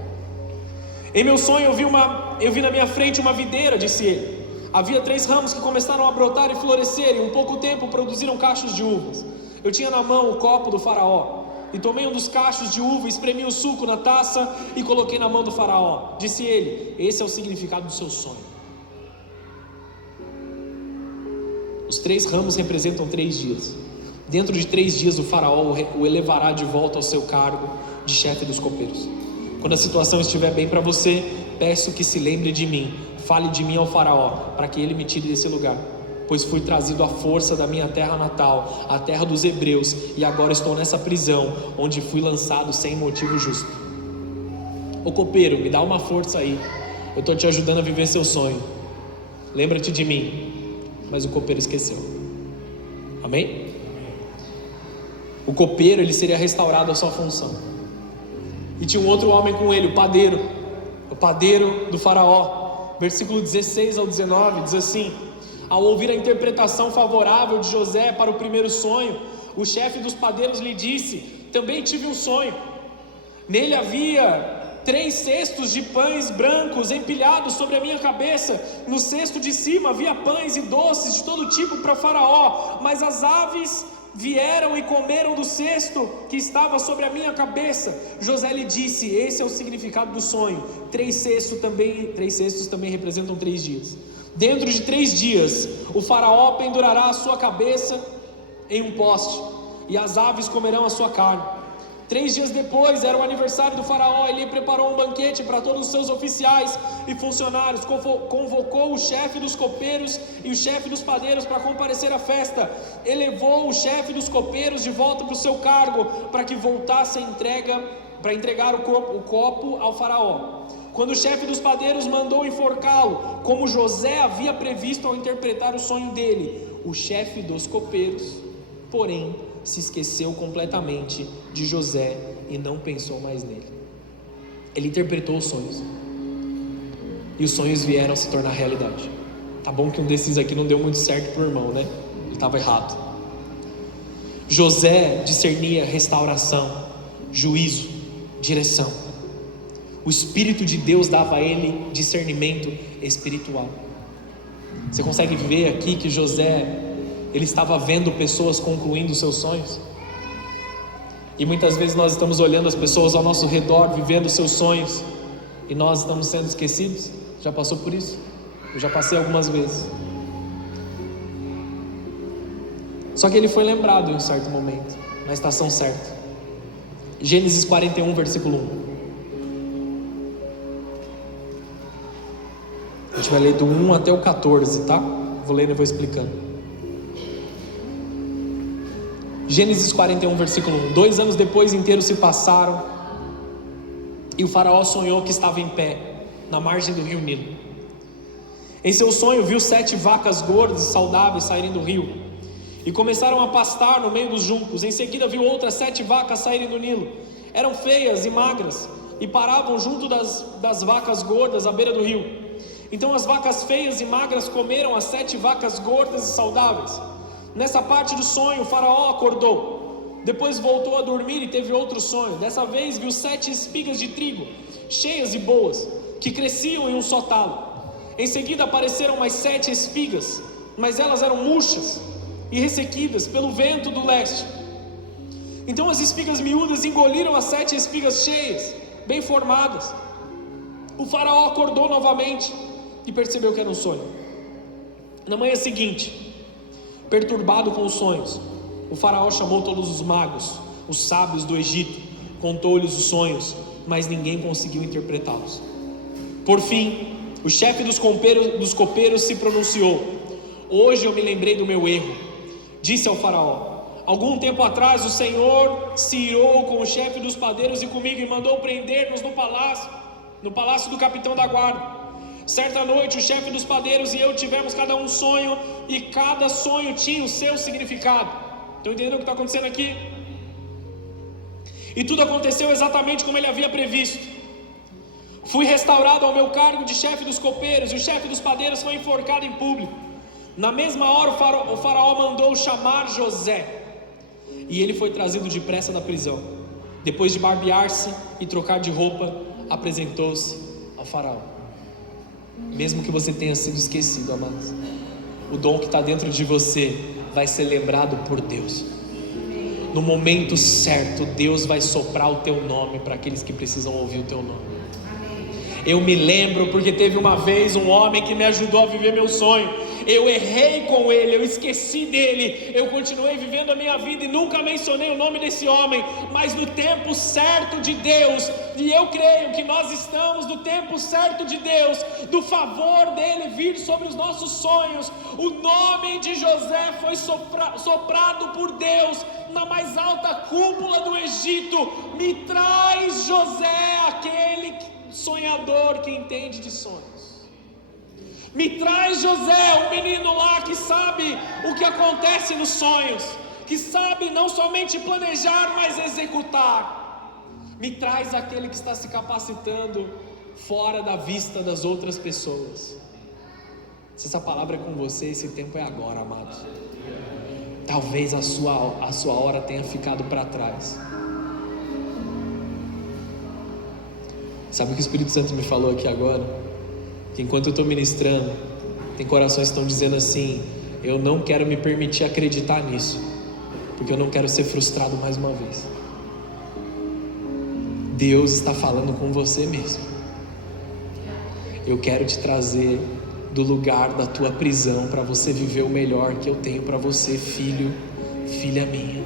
Em meu sonho eu vi na minha frente uma videira, disse ele. Havia 3 ramos que começaram a brotar e florescer, e em pouco tempo produziram cachos de uvas. Eu tinha na mão o copo do faraó, e tomei um dos cachos de uva, espremi o suco na taça e coloquei na mão do faraó. Disse ele: esse é o significado do seu sonho. Os 3 ramos representam 3 dias. Dentro de 3 dias o faraó o elevará de volta ao seu cargo de chefe dos copeiros. Quando a situação estiver bem para você, peço que se lembre de mim, fale de mim ao faraó, para que ele me tire desse lugar, pois fui trazido à força da minha terra natal, a terra dos hebreus, e agora estou nessa prisão, onde fui lançado sem motivo justo. Ô copeiro, me dá uma força aí, eu estou te ajudando a viver seu sonho, lembra-te de mim. Mas o copeiro esqueceu. Amém? O copeiro, ele seria restaurado à sua função. E tinha um outro homem com ele, o padeiro do faraó. Versículo 16 ao 19 diz assim: ao ouvir a interpretação favorável de José para o primeiro sonho, o chefe dos padeiros lhe disse: também tive um sonho. Nele havia 3 cestos de pães brancos empilhados sobre a minha cabeça. No cesto de cima havia pães e doces de todo tipo para o faraó, mas as aves vieram e comeram do cesto que estava sobre a minha cabeça. José lhe disse: esse é o significado do sonho. 3 cestos também representam 3 dias. Dentro de 3 dias o faraó pendurará a sua cabeça em um poste, e as aves comerão a sua carne. 3 dias depois era o aniversário do faraó. Ele preparou um banquete para todos os seus oficiais e funcionários, convocou o chefe dos copeiros e o chefe dos padeiros para comparecer à festa. Elevou o chefe dos copeiros de volta para o seu cargo, para que voltasse para entregar o copo ao faraó. Quando o chefe dos padeiros mandou enforcá-lo, como José havia previsto ao interpretar o sonho dele, o chefe dos copeiros, porém, se esqueceu completamente de José e não pensou mais nele. Ele interpretou os sonhos, e os sonhos vieram a se tornar realidade. Tá bom que um desses aqui não deu muito certo pro irmão, né? Ele estava errado. José discernia restauração, juízo, direção. O Espírito de Deus dava a ele discernimento espiritual. Você consegue ver aqui que José, ele estava vendo pessoas concluindo seus sonhos? E muitas vezes nós estamos olhando as pessoas ao nosso redor, vivendo seus sonhos, e nós estamos sendo esquecidos. Já passou por isso? Eu já passei algumas vezes. Só que ele foi lembrado em um certo momento, na estação certa. Gênesis 41, versículo 1. A gente vai ler do 1 até o 14, tá? Vou lendo e vou explicando. Gênesis 41, versículo 1. 2 anos depois inteiros se passaram, e o faraó sonhou que estava em pé, na margem do rio Nilo. Em seu sonho viu 7 vacas gordas e saudáveis saírem do rio, e começaram a pastar no meio dos juncos. Em seguida viu outras 7 vacas saírem do Nilo. Eram feias e magras, e paravam junto das vacas gordas à beira do rio. Então as vacas feias e magras comeram as 7 vacas gordas e saudáveis. Nessa parte do sonho o faraó acordou. Depois voltou a dormir e teve outro sonho. Dessa vez viu 7 espigas de trigo, cheias e boas, que cresciam em um só talo. Em seguida apareceram mais 7 espigas, mas elas eram murchas e ressequidas pelo vento do leste. Então as espigas miúdas engoliram as 7 espigas cheias, bem formadas. O faraó acordou novamente e percebeu que era um sonho. Na manhã seguinte, perturbado com os sonhos, o faraó chamou todos os magos, os sábios do Egito, contou-lhes os sonhos, mas ninguém conseguiu interpretá-los. Por fim, o chefe dos copeiros se pronunciou: hoje eu me lembrei do meu erro. Disse ao faraó: algum tempo atrás o Senhor se irou com o chefe dos padeiros e comigo, e mandou prender-nos no palácio do capitão da guarda. Certa noite o chefe dos padeiros e eu tivemos cada um sonho, e cada sonho tinha o seu significado. Estão entendendo o que está acontecendo aqui? E tudo aconteceu exatamente como ele havia previsto. Fui restaurado ao meu cargo de chefe dos copeiros, e o chefe dos padeiros foi enforcado em público. Na mesma hora o faraó mandou chamar José, e ele foi trazido depressa da prisão. Depois de barbear-se e trocar de roupa, apresentou-se ao faraó. Mesmo que você tenha sido esquecido, amados, o dom que está dentro de você vai ser lembrado por Deus. No momento certo, Deus vai soprar o teu nome para aqueles que precisam ouvir o teu nome. Eu me lembro porque teve uma vez um homem que me ajudou a viver meu sonho. Eu errei com ele, eu esqueci dele, eu continuei vivendo a minha vida e nunca mencionei o nome desse homem, mas no tempo certo de Deus, e eu creio que nós estamos no tempo certo de Deus, do favor dele vir sobre os nossos sonhos. O nome de José foi soprado por Deus na mais alta cúpula do Egito. Me traz José, aquele sonhador que entende de sonhos. Me traz José, o menino lá que sabe o que acontece nos sonhos, que sabe não somente planejar, mas executar. Me traz aquele que está se capacitando fora da vista das outras pessoas. Se essa palavra é com você, esse tempo é agora, amados. Talvez a sua hora tenha ficado para trás. Sabe o que o Espírito Santo me falou aqui agora? Que enquanto eu estou ministrando, tem corações que estão dizendo assim: eu não quero me permitir acreditar nisso, porque eu não quero ser frustrado mais uma vez. Deus está falando com você mesmo. Eu quero te trazer do lugar da tua prisão para você viver o melhor que eu tenho para você, filho, filha minha.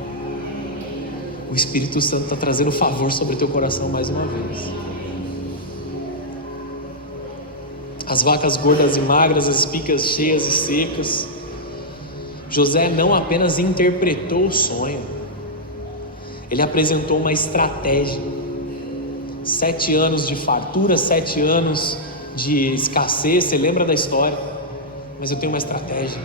O Espírito Santo está trazendo favor sobre o teu coração mais uma vez. As vacas gordas e magras, as espigas cheias e secas. José não apenas interpretou o sonho, ele apresentou uma estratégia. 7 anos de fartura, 7 anos de escassez, você lembra da história? Mas eu tenho uma estratégia.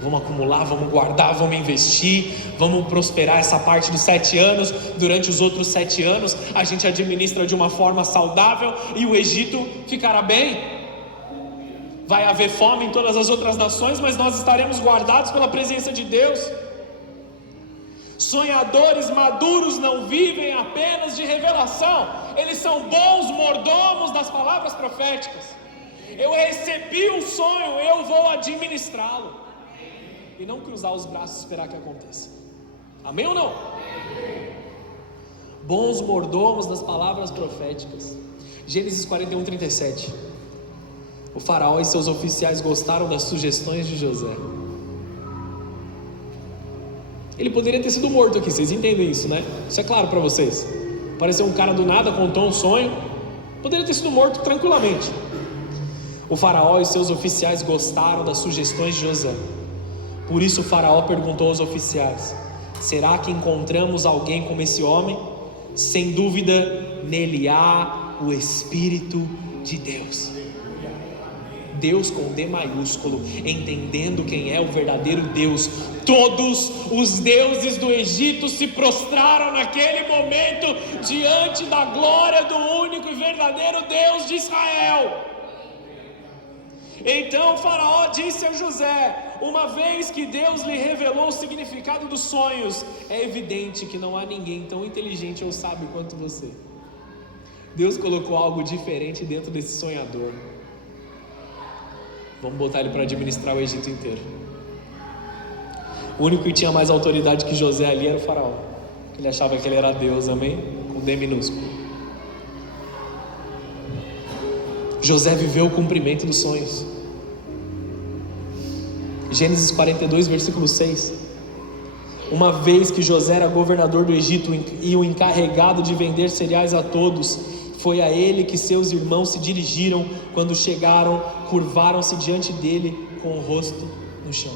Vamos acumular, vamos guardar, vamos investir, vamos prosperar essa parte dos 7 anos. Durante os outros 7 anos a gente administra de uma forma saudável e o Egito ficará bem. Vai haver fome em todas as outras nações, mas nós estaremos guardados pela presença de Deus. Sonhadores maduros não vivem apenas de revelação, eles são bons mordomos das palavras proféticas. Eu recebi um sonho, eu vou administrá-lo, e não cruzar os braços e esperar que aconteça. Amém ou não? Bons mordomos das palavras proféticas. Gênesis 41:37. O faraó e seus oficiais gostaram das sugestões de José. Ele poderia ter sido morto aqui, vocês entendem isso, né? Isso é claro para vocês. Apareceu um cara do nada, contou um sonho, poderia ter sido morto tranquilamente. O faraó e seus oficiais gostaram das sugestões de José. Por isso o faraó perguntou aos oficiais: será que encontramos alguém como esse homem? Sem dúvida, nele há o Espírito de Deus. Deus com D maiúsculo, entendendo quem é o verdadeiro Deus. Todos os deuses do Egito se prostraram naquele momento diante da glória do único e verdadeiro Deus de Israel. Então o faraó disse a José: uma vez que Deus lhe revelou o significado dos sonhos, é evidente que não há ninguém tão inteligente ou sábio quanto você. Deus colocou algo diferente dentro desse sonhador. Vamos botar ele para administrar o Egito inteiro. O único que tinha mais autoridade que José ali era o faraó. Ele achava que ele era Deus, amém? Com D minúsculo. José viveu o cumprimento dos sonhos. Gênesis 42, versículo 6. Uma vez que José era governador do Egito e o encarregado de vender cereais a todos, foi a ele que seus irmãos se dirigiram. Quando chegaram, curvaram-se diante dele com o rosto no chão.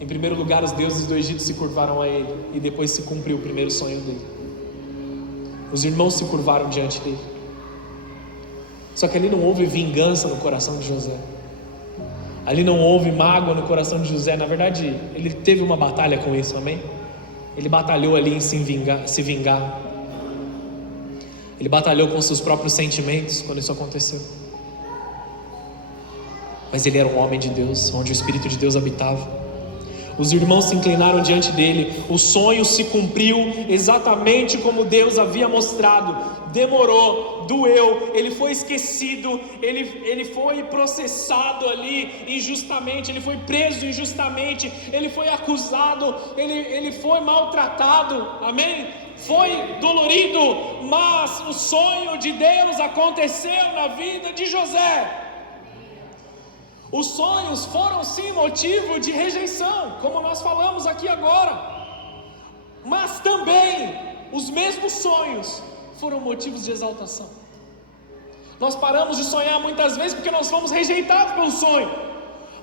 Em primeiro lugar, os deuses do Egito se curvaram a ele, e depois se cumpriu o primeiro sonho dele. Os irmãos se curvaram diante dele. Só que ali não houve vingança no coração de José. Ali não houve mágoa no coração de José. Na verdade, ele teve uma batalha com isso, amém? Ele batalhou ali em se vingar. Ele batalhou com seus próprios sentimentos quando isso aconteceu. Mas ele era um homem de Deus, onde o Espírito de Deus habitava. Os irmãos se inclinaram diante dele. O sonho se cumpriu exatamente como Deus havia mostrado. Demorou, doeu, ele foi esquecido, ele foi processado ali injustamente, ele foi preso injustamente, ele foi acusado, ele foi maltratado, amém? Foi dolorido, mas o sonho de Deus aconteceu na vida de José. Os sonhos foram sim motivo de rejeição, como nós falamos aqui agora, mas também os mesmos sonhos foram motivos de exaltação. Nós paramos de sonhar muitas vezes porque nós fomos rejeitados pelo sonho.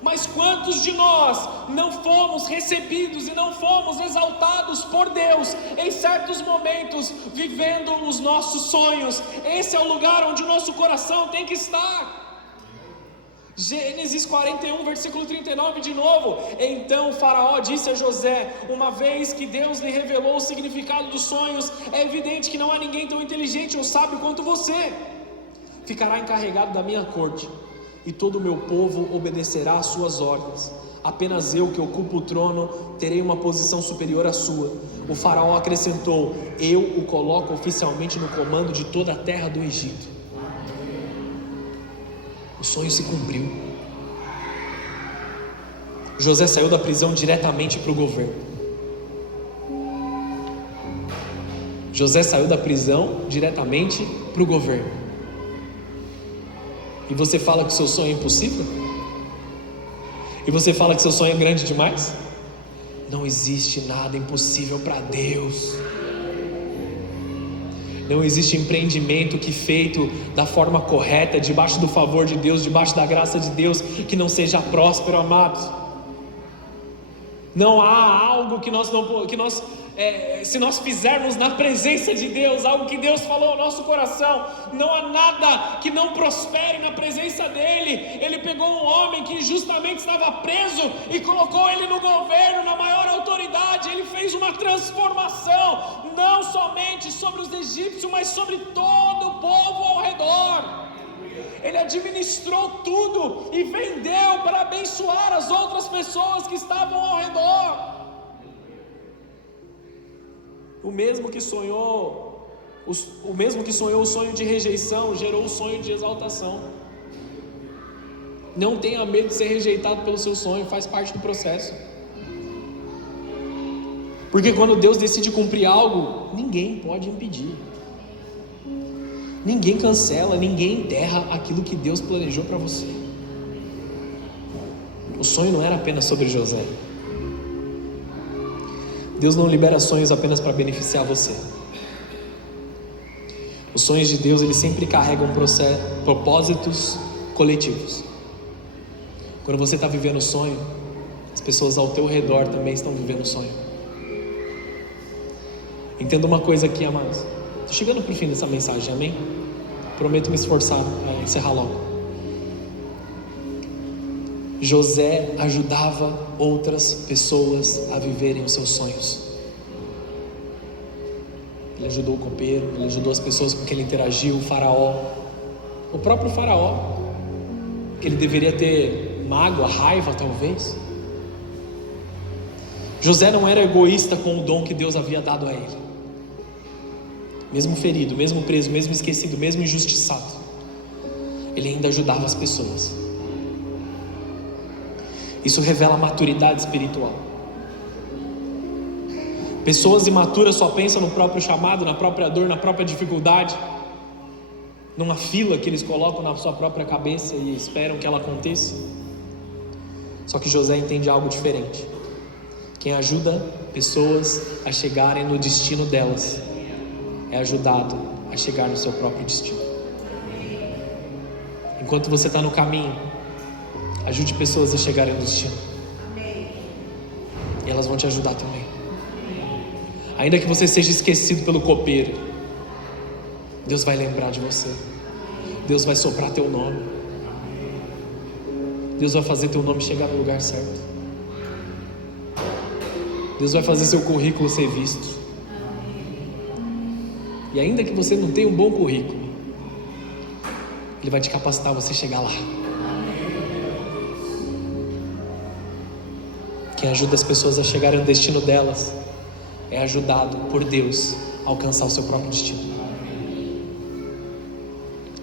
Mas quantos de nós não fomos recebidos e não fomos exaltados por Deus em certos momentos, vivendo os nossos sonhos? Esse é o lugar onde o nosso coração tem que estar. Gênesis 41, versículo 39 de novo. Então o faraó disse a José: uma vez que Deus lhe revelou o significado dos sonhos, é evidente que não há ninguém tão inteligente ou sábio quanto você. Ficará encarregado da minha corte, e todo o meu povo obedecerá às suas ordens. Apenas eu, que ocupo o trono, terei uma posição superior à sua. O faraó acrescentou: eu o coloco oficialmente no comando de toda a terra do Egito. O sonho se cumpriu. José saiu da prisão diretamente para o governo. José saiu da prisão diretamente para o governo. E você fala que seu sonho é impossível? E você fala que seu sonho é grande demais? Não existe nada impossível para Deus. Não existe empreendimento que feito da forma correta, debaixo do favor de Deus, debaixo da graça de Deus, que não seja próspero, amados. Não há algo se nós fizermos na presença de Deus, algo que Deus falou ao nosso coração, não há nada que não prospere na presença dEle. Ele pegou um homem que injustamente estava preso e colocou ele no governo, na maior autoridade. Ele fez uma transformação, não somente sobre os egípcios, mas sobre todo o povo ao redor. Ele administrou tudo e vendeu para abençoar as outras pessoas que estavam ao redor. O mesmo que sonhou o sonho de rejeição, gerou o sonho de exaltação. Não tenha medo de ser rejeitado pelo seu sonho, faz parte do processo. Porque quando Deus decide cumprir algo, ninguém pode impedir. Ninguém cancela, ninguém enterra aquilo que Deus planejou para você. O sonho não era apenas sobre José. Deus não libera sonhos apenas para beneficiar você. Os sonhos de Deus, eles sempre carregam propósitos coletivos. Quando você está vivendo o sonho, as pessoas ao teu redor também estão vivendo o sonho. Entenda uma coisa aqui, amados. Estou chegando para o fim dessa mensagem, amém? Prometo me esforçar a encerrar logo. José ajudava outras pessoas a viverem os seus sonhos. Ele ajudou o copeiro, ele ajudou as pessoas com quem ele interagiu, o faraó, o próprio faraó, que ele deveria ter mágoa, raiva talvez. José não era egoísta com o dom que Deus havia dado a ele. Mesmo ferido, mesmo preso, mesmo esquecido, mesmo injustiçado, ele ainda ajudava as pessoas. Isso revela maturidade espiritual. Pessoas imaturas só pensam no próprio chamado, na própria dor, na própria dificuldade, numa fila que eles colocam na sua própria cabeça e esperam que ela aconteça. Só que José entende algo diferente. Quem ajuda pessoas a chegarem no destino delas é ajudado a chegar no seu próprio destino. Enquanto você está no caminho, ajude pessoas a chegarem no destino. E elas vão te ajudar também. Ainda que você seja esquecido pelo copeiro, Deus vai lembrar de você. Deus vai soprar teu nome. Deus vai fazer teu nome chegar no lugar certo. Deus vai fazer seu currículo ser visto. E ainda que você não tenha um bom currículo, Ele vai te capacitar a você chegar lá. Quem ajuda as pessoas a chegarem no destino delas é ajudado por Deus a alcançar o seu próprio destino.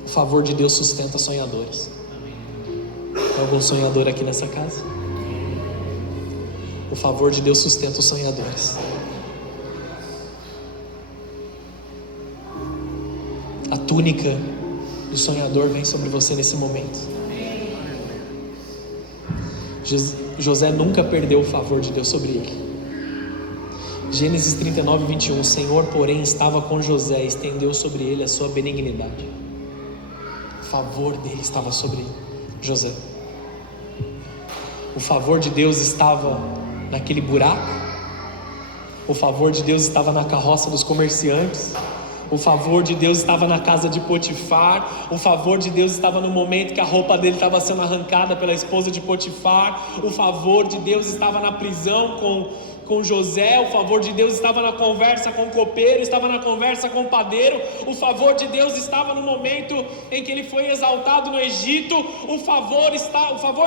O favor de Deus sustenta sonhadores. Tem algum sonhador aqui nessa casa? O favor de Deus sustenta os sonhadores. A túnica do sonhador vem sobre você nesse momento. José nunca perdeu o favor de Deus sobre ele. Gênesis 39, 21. O Senhor, porém, estava com José e estendeu sobre ele a sua benignidade. O favor dele estava sobre José. O favor de Deus estava naquele buraco. O favor de Deus estava na carroça dos comerciantes. O favor de Deus estava na casa de Potifar. O favor de Deus estava no momento que a roupa dele estava sendo arrancada pela esposa de Potifar. O favor de Deus estava na prisão com José. O favor de Deus estava na conversa com o copeiro, estava na conversa com o padeiro. O favor de Deus estava no momento em que ele foi exaltado no Egito. O favor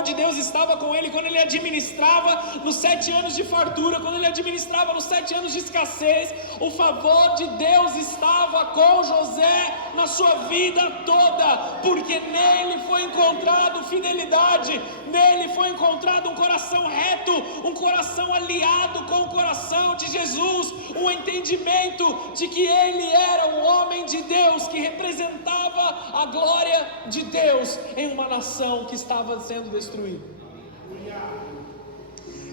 de Deus estava com ele quando ele administrava nos 7 anos de fartura, quando ele administrava nos 7 anos de escassez. O favor de Deus estava com José na sua vida toda, porque nele foi encontrado fidelidade, nele foi encontrado um coração reto, um coração aliado com o coração de Jesus, um entendimento de que ele era o homem de Deus, que representava a glória de Deus em uma nação que estava sendo destruída.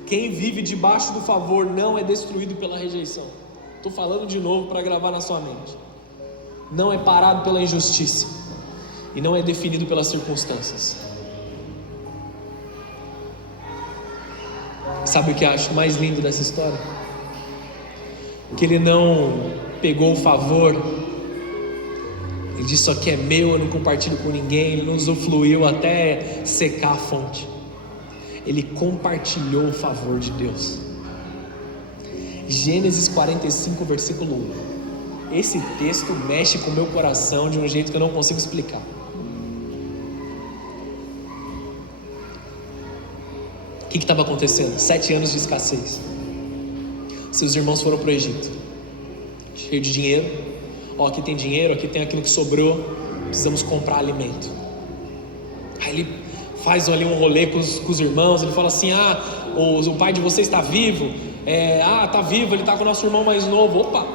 Quem vive debaixo do favor não é destruído pela rejeição. Estou falando de novo para gravar na sua mente. Não é parado pela injustiça e não é definido pelas circunstâncias. Sabe o que eu acho mais lindo dessa história? Que ele não pegou o favor, ele disse: isso aqui é meu, eu não compartilho com ninguém. Ele não usufruiu até secar a fonte. Ele compartilhou o favor de Deus. Gênesis 45, versículo 1. Esse texto mexe com o meu coração de um jeito que eu não consigo explicar. O que estava acontecendo? 7 anos de escassez. Seus irmãos foram para o Egito, cheio de dinheiro. Aqui tem dinheiro, aqui tem aquilo que sobrou, precisamos comprar alimento. Aí ele faz ali um rolê com os irmãos. Ele fala assim: o pai de vocês está vivo? Está vivo, ele está com o nosso irmão mais novo. Opa,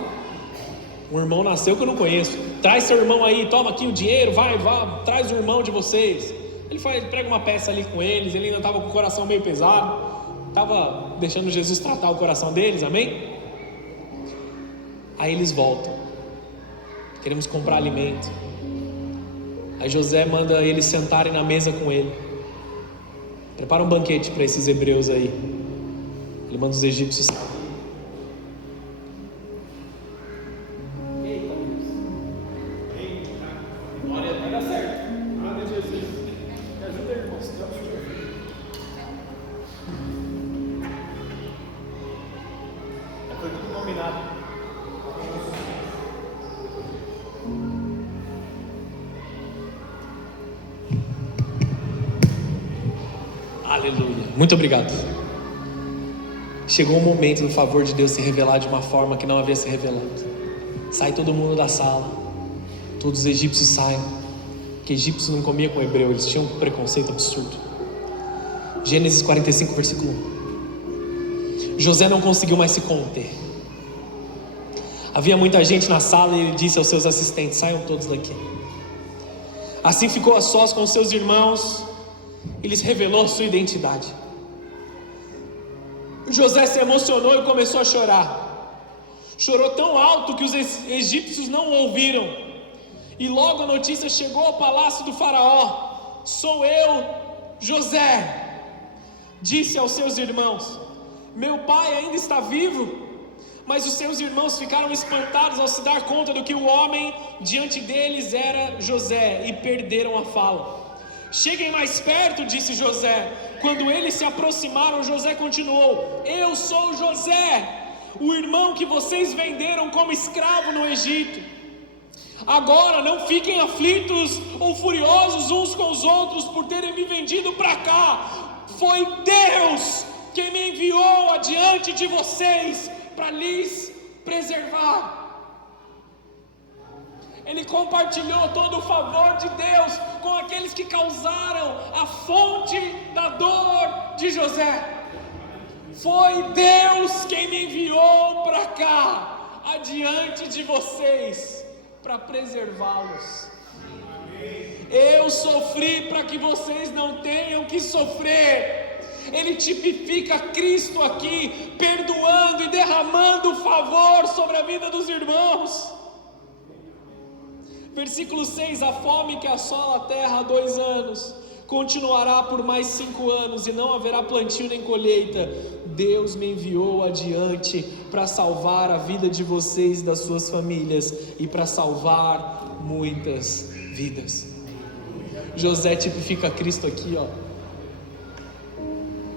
um irmão nasceu que eu não conheço. Traz seu irmão aí, toma aqui o dinheiro, vai, traz o irmão de vocês. Ele prega uma peça ali com eles. Ele ainda estava com o coração meio pesado, estava deixando Jesus tratar o coração deles, amém? Aí eles voltam: queremos comprar alimento. Aí José manda eles sentarem na mesa com ele. Prepara um banquete para esses hebreus aí. Ele manda os egípcios. Eita Deus. Glória, vai dar certo. Glória a Jesus. Me ajuda, irmãos. Foi tudo combinado. Aleluia. Muito obrigado. Chegou o momento do favor de Deus se revelar de uma forma que não havia se revelado. Sai todo mundo da sala. Todos os egípcios saem. Porque egípcios não comia com hebreu, eles tinham um preconceito absurdo. Gênesis 45, versículo 1. José não conseguiu mais se conter. Havia muita gente na sala e ele disse aos seus assistentes: saiam todos daqui. Assim ficou a sós com seus irmãos e lhes revelou sua identidade. José se emocionou e começou a chorar. Chorou tão alto que os egípcios não o ouviram. E logo a notícia chegou ao palácio do faraó: sou eu, José. Disse aos seus irmãos: meu pai ainda está vivo? Mas os seus irmãos ficaram espantados ao se dar conta do que o homem diante deles era José e perderam a fala. Cheguem mais perto, disse José. Quando eles se aproximaram, José continuou: eu sou José, o irmão que vocês venderam como escravo no Egito. Agora não fiquem aflitos ou furiosos uns com os outros por terem me vendido para cá. Foi Deus quem me enviou adiante de vocês para lhes preservar. Ele compartilhou todo o favor de Deus com aqueles que causaram a fonte da dor de José. Foi Deus quem me enviou para cá, adiante de vocês, para preservá-los. Eu sofri para que vocês não tenham que sofrer. Ele tipifica Cristo aqui, perdoando e derramando favor sobre a vida dos irmãos. Versículo 6: a fome que assola a terra há 2 anos continuará por mais 5 anos e não haverá plantio nem colheita. Deus me enviou adiante para salvar a vida de vocês e das suas famílias e para salvar muitas vidas. José tipifica Cristo aqui, ó.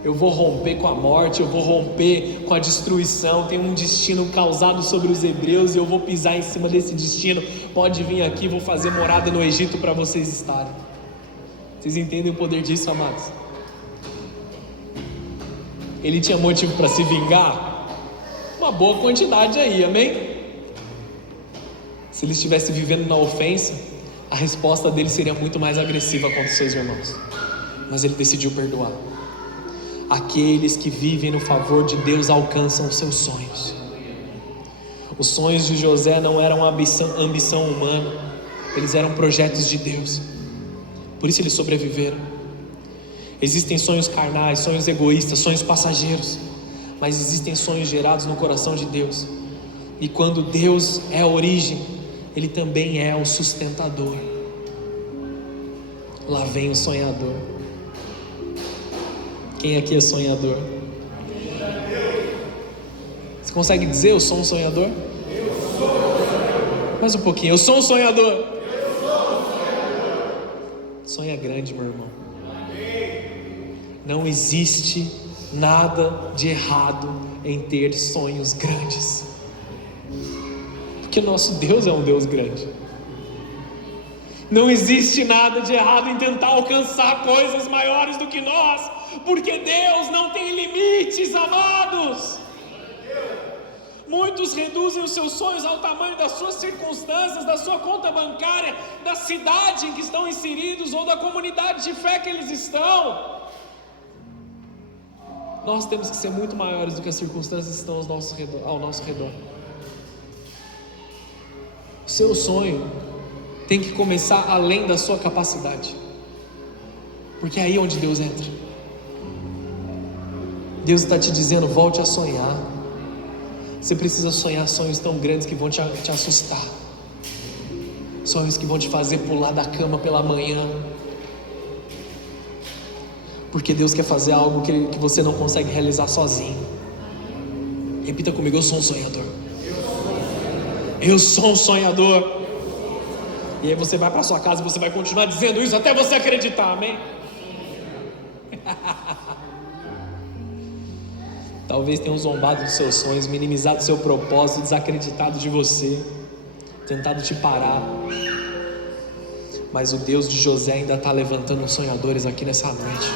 Eu vou romper com a morte, eu vou romper com a destruição. Tem um destino causado sobre os hebreus e eu vou pisar em cima desse destino. Pode vir aqui, vou fazer morada no Egito para vocês estarem. Vocês entendem o poder disso, amados? Ele tinha motivo para se vingar? Uma boa quantidade aí, amém? Se ele estivesse vivendo na ofensa, a resposta dele seria muito mais agressiva contra os seus irmãos. Mas ele decidiu perdoar. Aqueles que vivem no favor de Deus alcançam os seus sonhos. Os sonhos de José não eram ambição humana, eles eram projetos de Deus. Por isso eles sobreviveram. Existem sonhos carnais, sonhos egoístas, sonhos passageiros, mas existem sonhos gerados no coração de Deus. E quando Deus é a origem, Ele também é o sustentador. Lá vem o sonhador. Quem aqui é sonhador? Você consegue dizer eu sou um sonhador? Mais um pouquinho, eu sou um sonhador. Sonha grande, meu irmão. Não existe nada de errado em ter sonhos grandes, porque nosso Deus é um Deus grande. Não existe nada de errado em tentar alcançar coisas maiores do que nós, porque Deus não tem limites, amados. Muitos reduzem os seus sonhos ao tamanho das suas circunstâncias, da sua conta bancária, da cidade em que estão inseridos ou da comunidade de fé que eles estão. Nós temos que ser muito maiores do que as circunstâncias que estão ao nosso redor. O seu sonho tem que começar além da sua capacidade, porque é aí onde Deus entra. Deus está te dizendo, volte a sonhar. Você precisa sonhar sonhos tão grandes que vão te assustar, sonhos que vão te fazer pular da cama pela manhã, porque Deus quer fazer algo que você não consegue realizar sozinho. Repita comigo, eu sou um sonhador. Eu sou um sonhador. E aí você vai para sua casa e você vai continuar dizendo isso até você acreditar, amém? Talvez tenham zombado dos seus sonhos, minimizado o seu propósito, desacreditado de você, tentado te parar. Mas o Deus de José ainda está levantando sonhadores aqui nessa noite.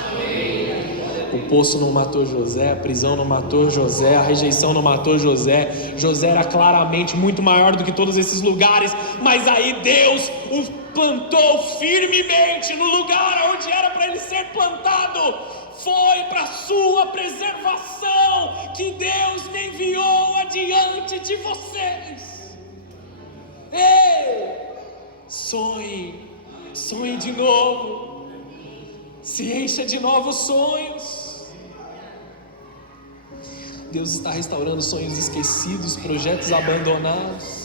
O poço não matou José, a prisão não matou José, a rejeição não matou José. José era claramente muito maior do que todos esses lugares, mas aí Deus o plantou firmemente no lugar onde era para ele ser plantado. Foi para sua preservação que Deus me enviou adiante de vocês. Ei, sonhe de novo, se encha de novos sonhos. Deus está restaurando sonhos esquecidos, projetos abandonados.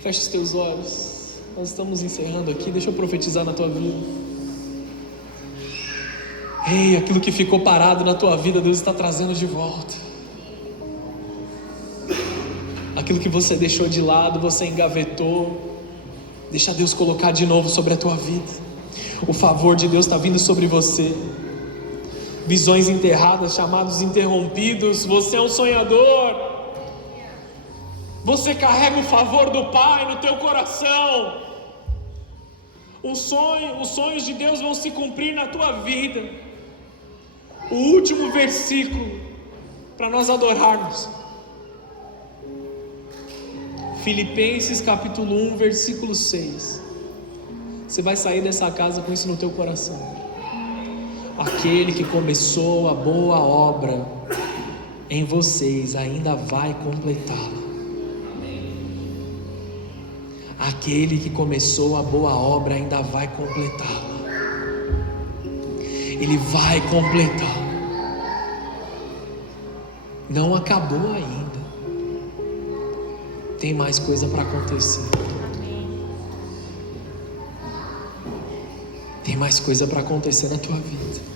Feche os teus olhos, nós estamos encerrando aqui. Deixa eu profetizar na tua vida. Ei, aquilo que ficou parado na tua vida, Deus está trazendo de volta. Aquilo que você deixou de lado, você engavetou, deixa Deus colocar de novo sobre a tua vida. O favor de Deus está vindo sobre você. Visões enterradas, chamados interrompidos. Você é um sonhador. Você carrega o favor do Pai no teu coração. Os sonhos de Deus vão se cumprir na tua vida. O último versículo para nós adorarmos. Filipenses capítulo 1, versículo 6. Você vai sair dessa casa com isso no teu coração. Aquele que começou a boa obra em vocês ainda vai completá-la. Aquele que começou a boa obra ainda vai completá-la. Ele vai completar. Não acabou ainda. Tem mais coisa para acontecer. Tem Tem mais coisa para acontecer na tua vida.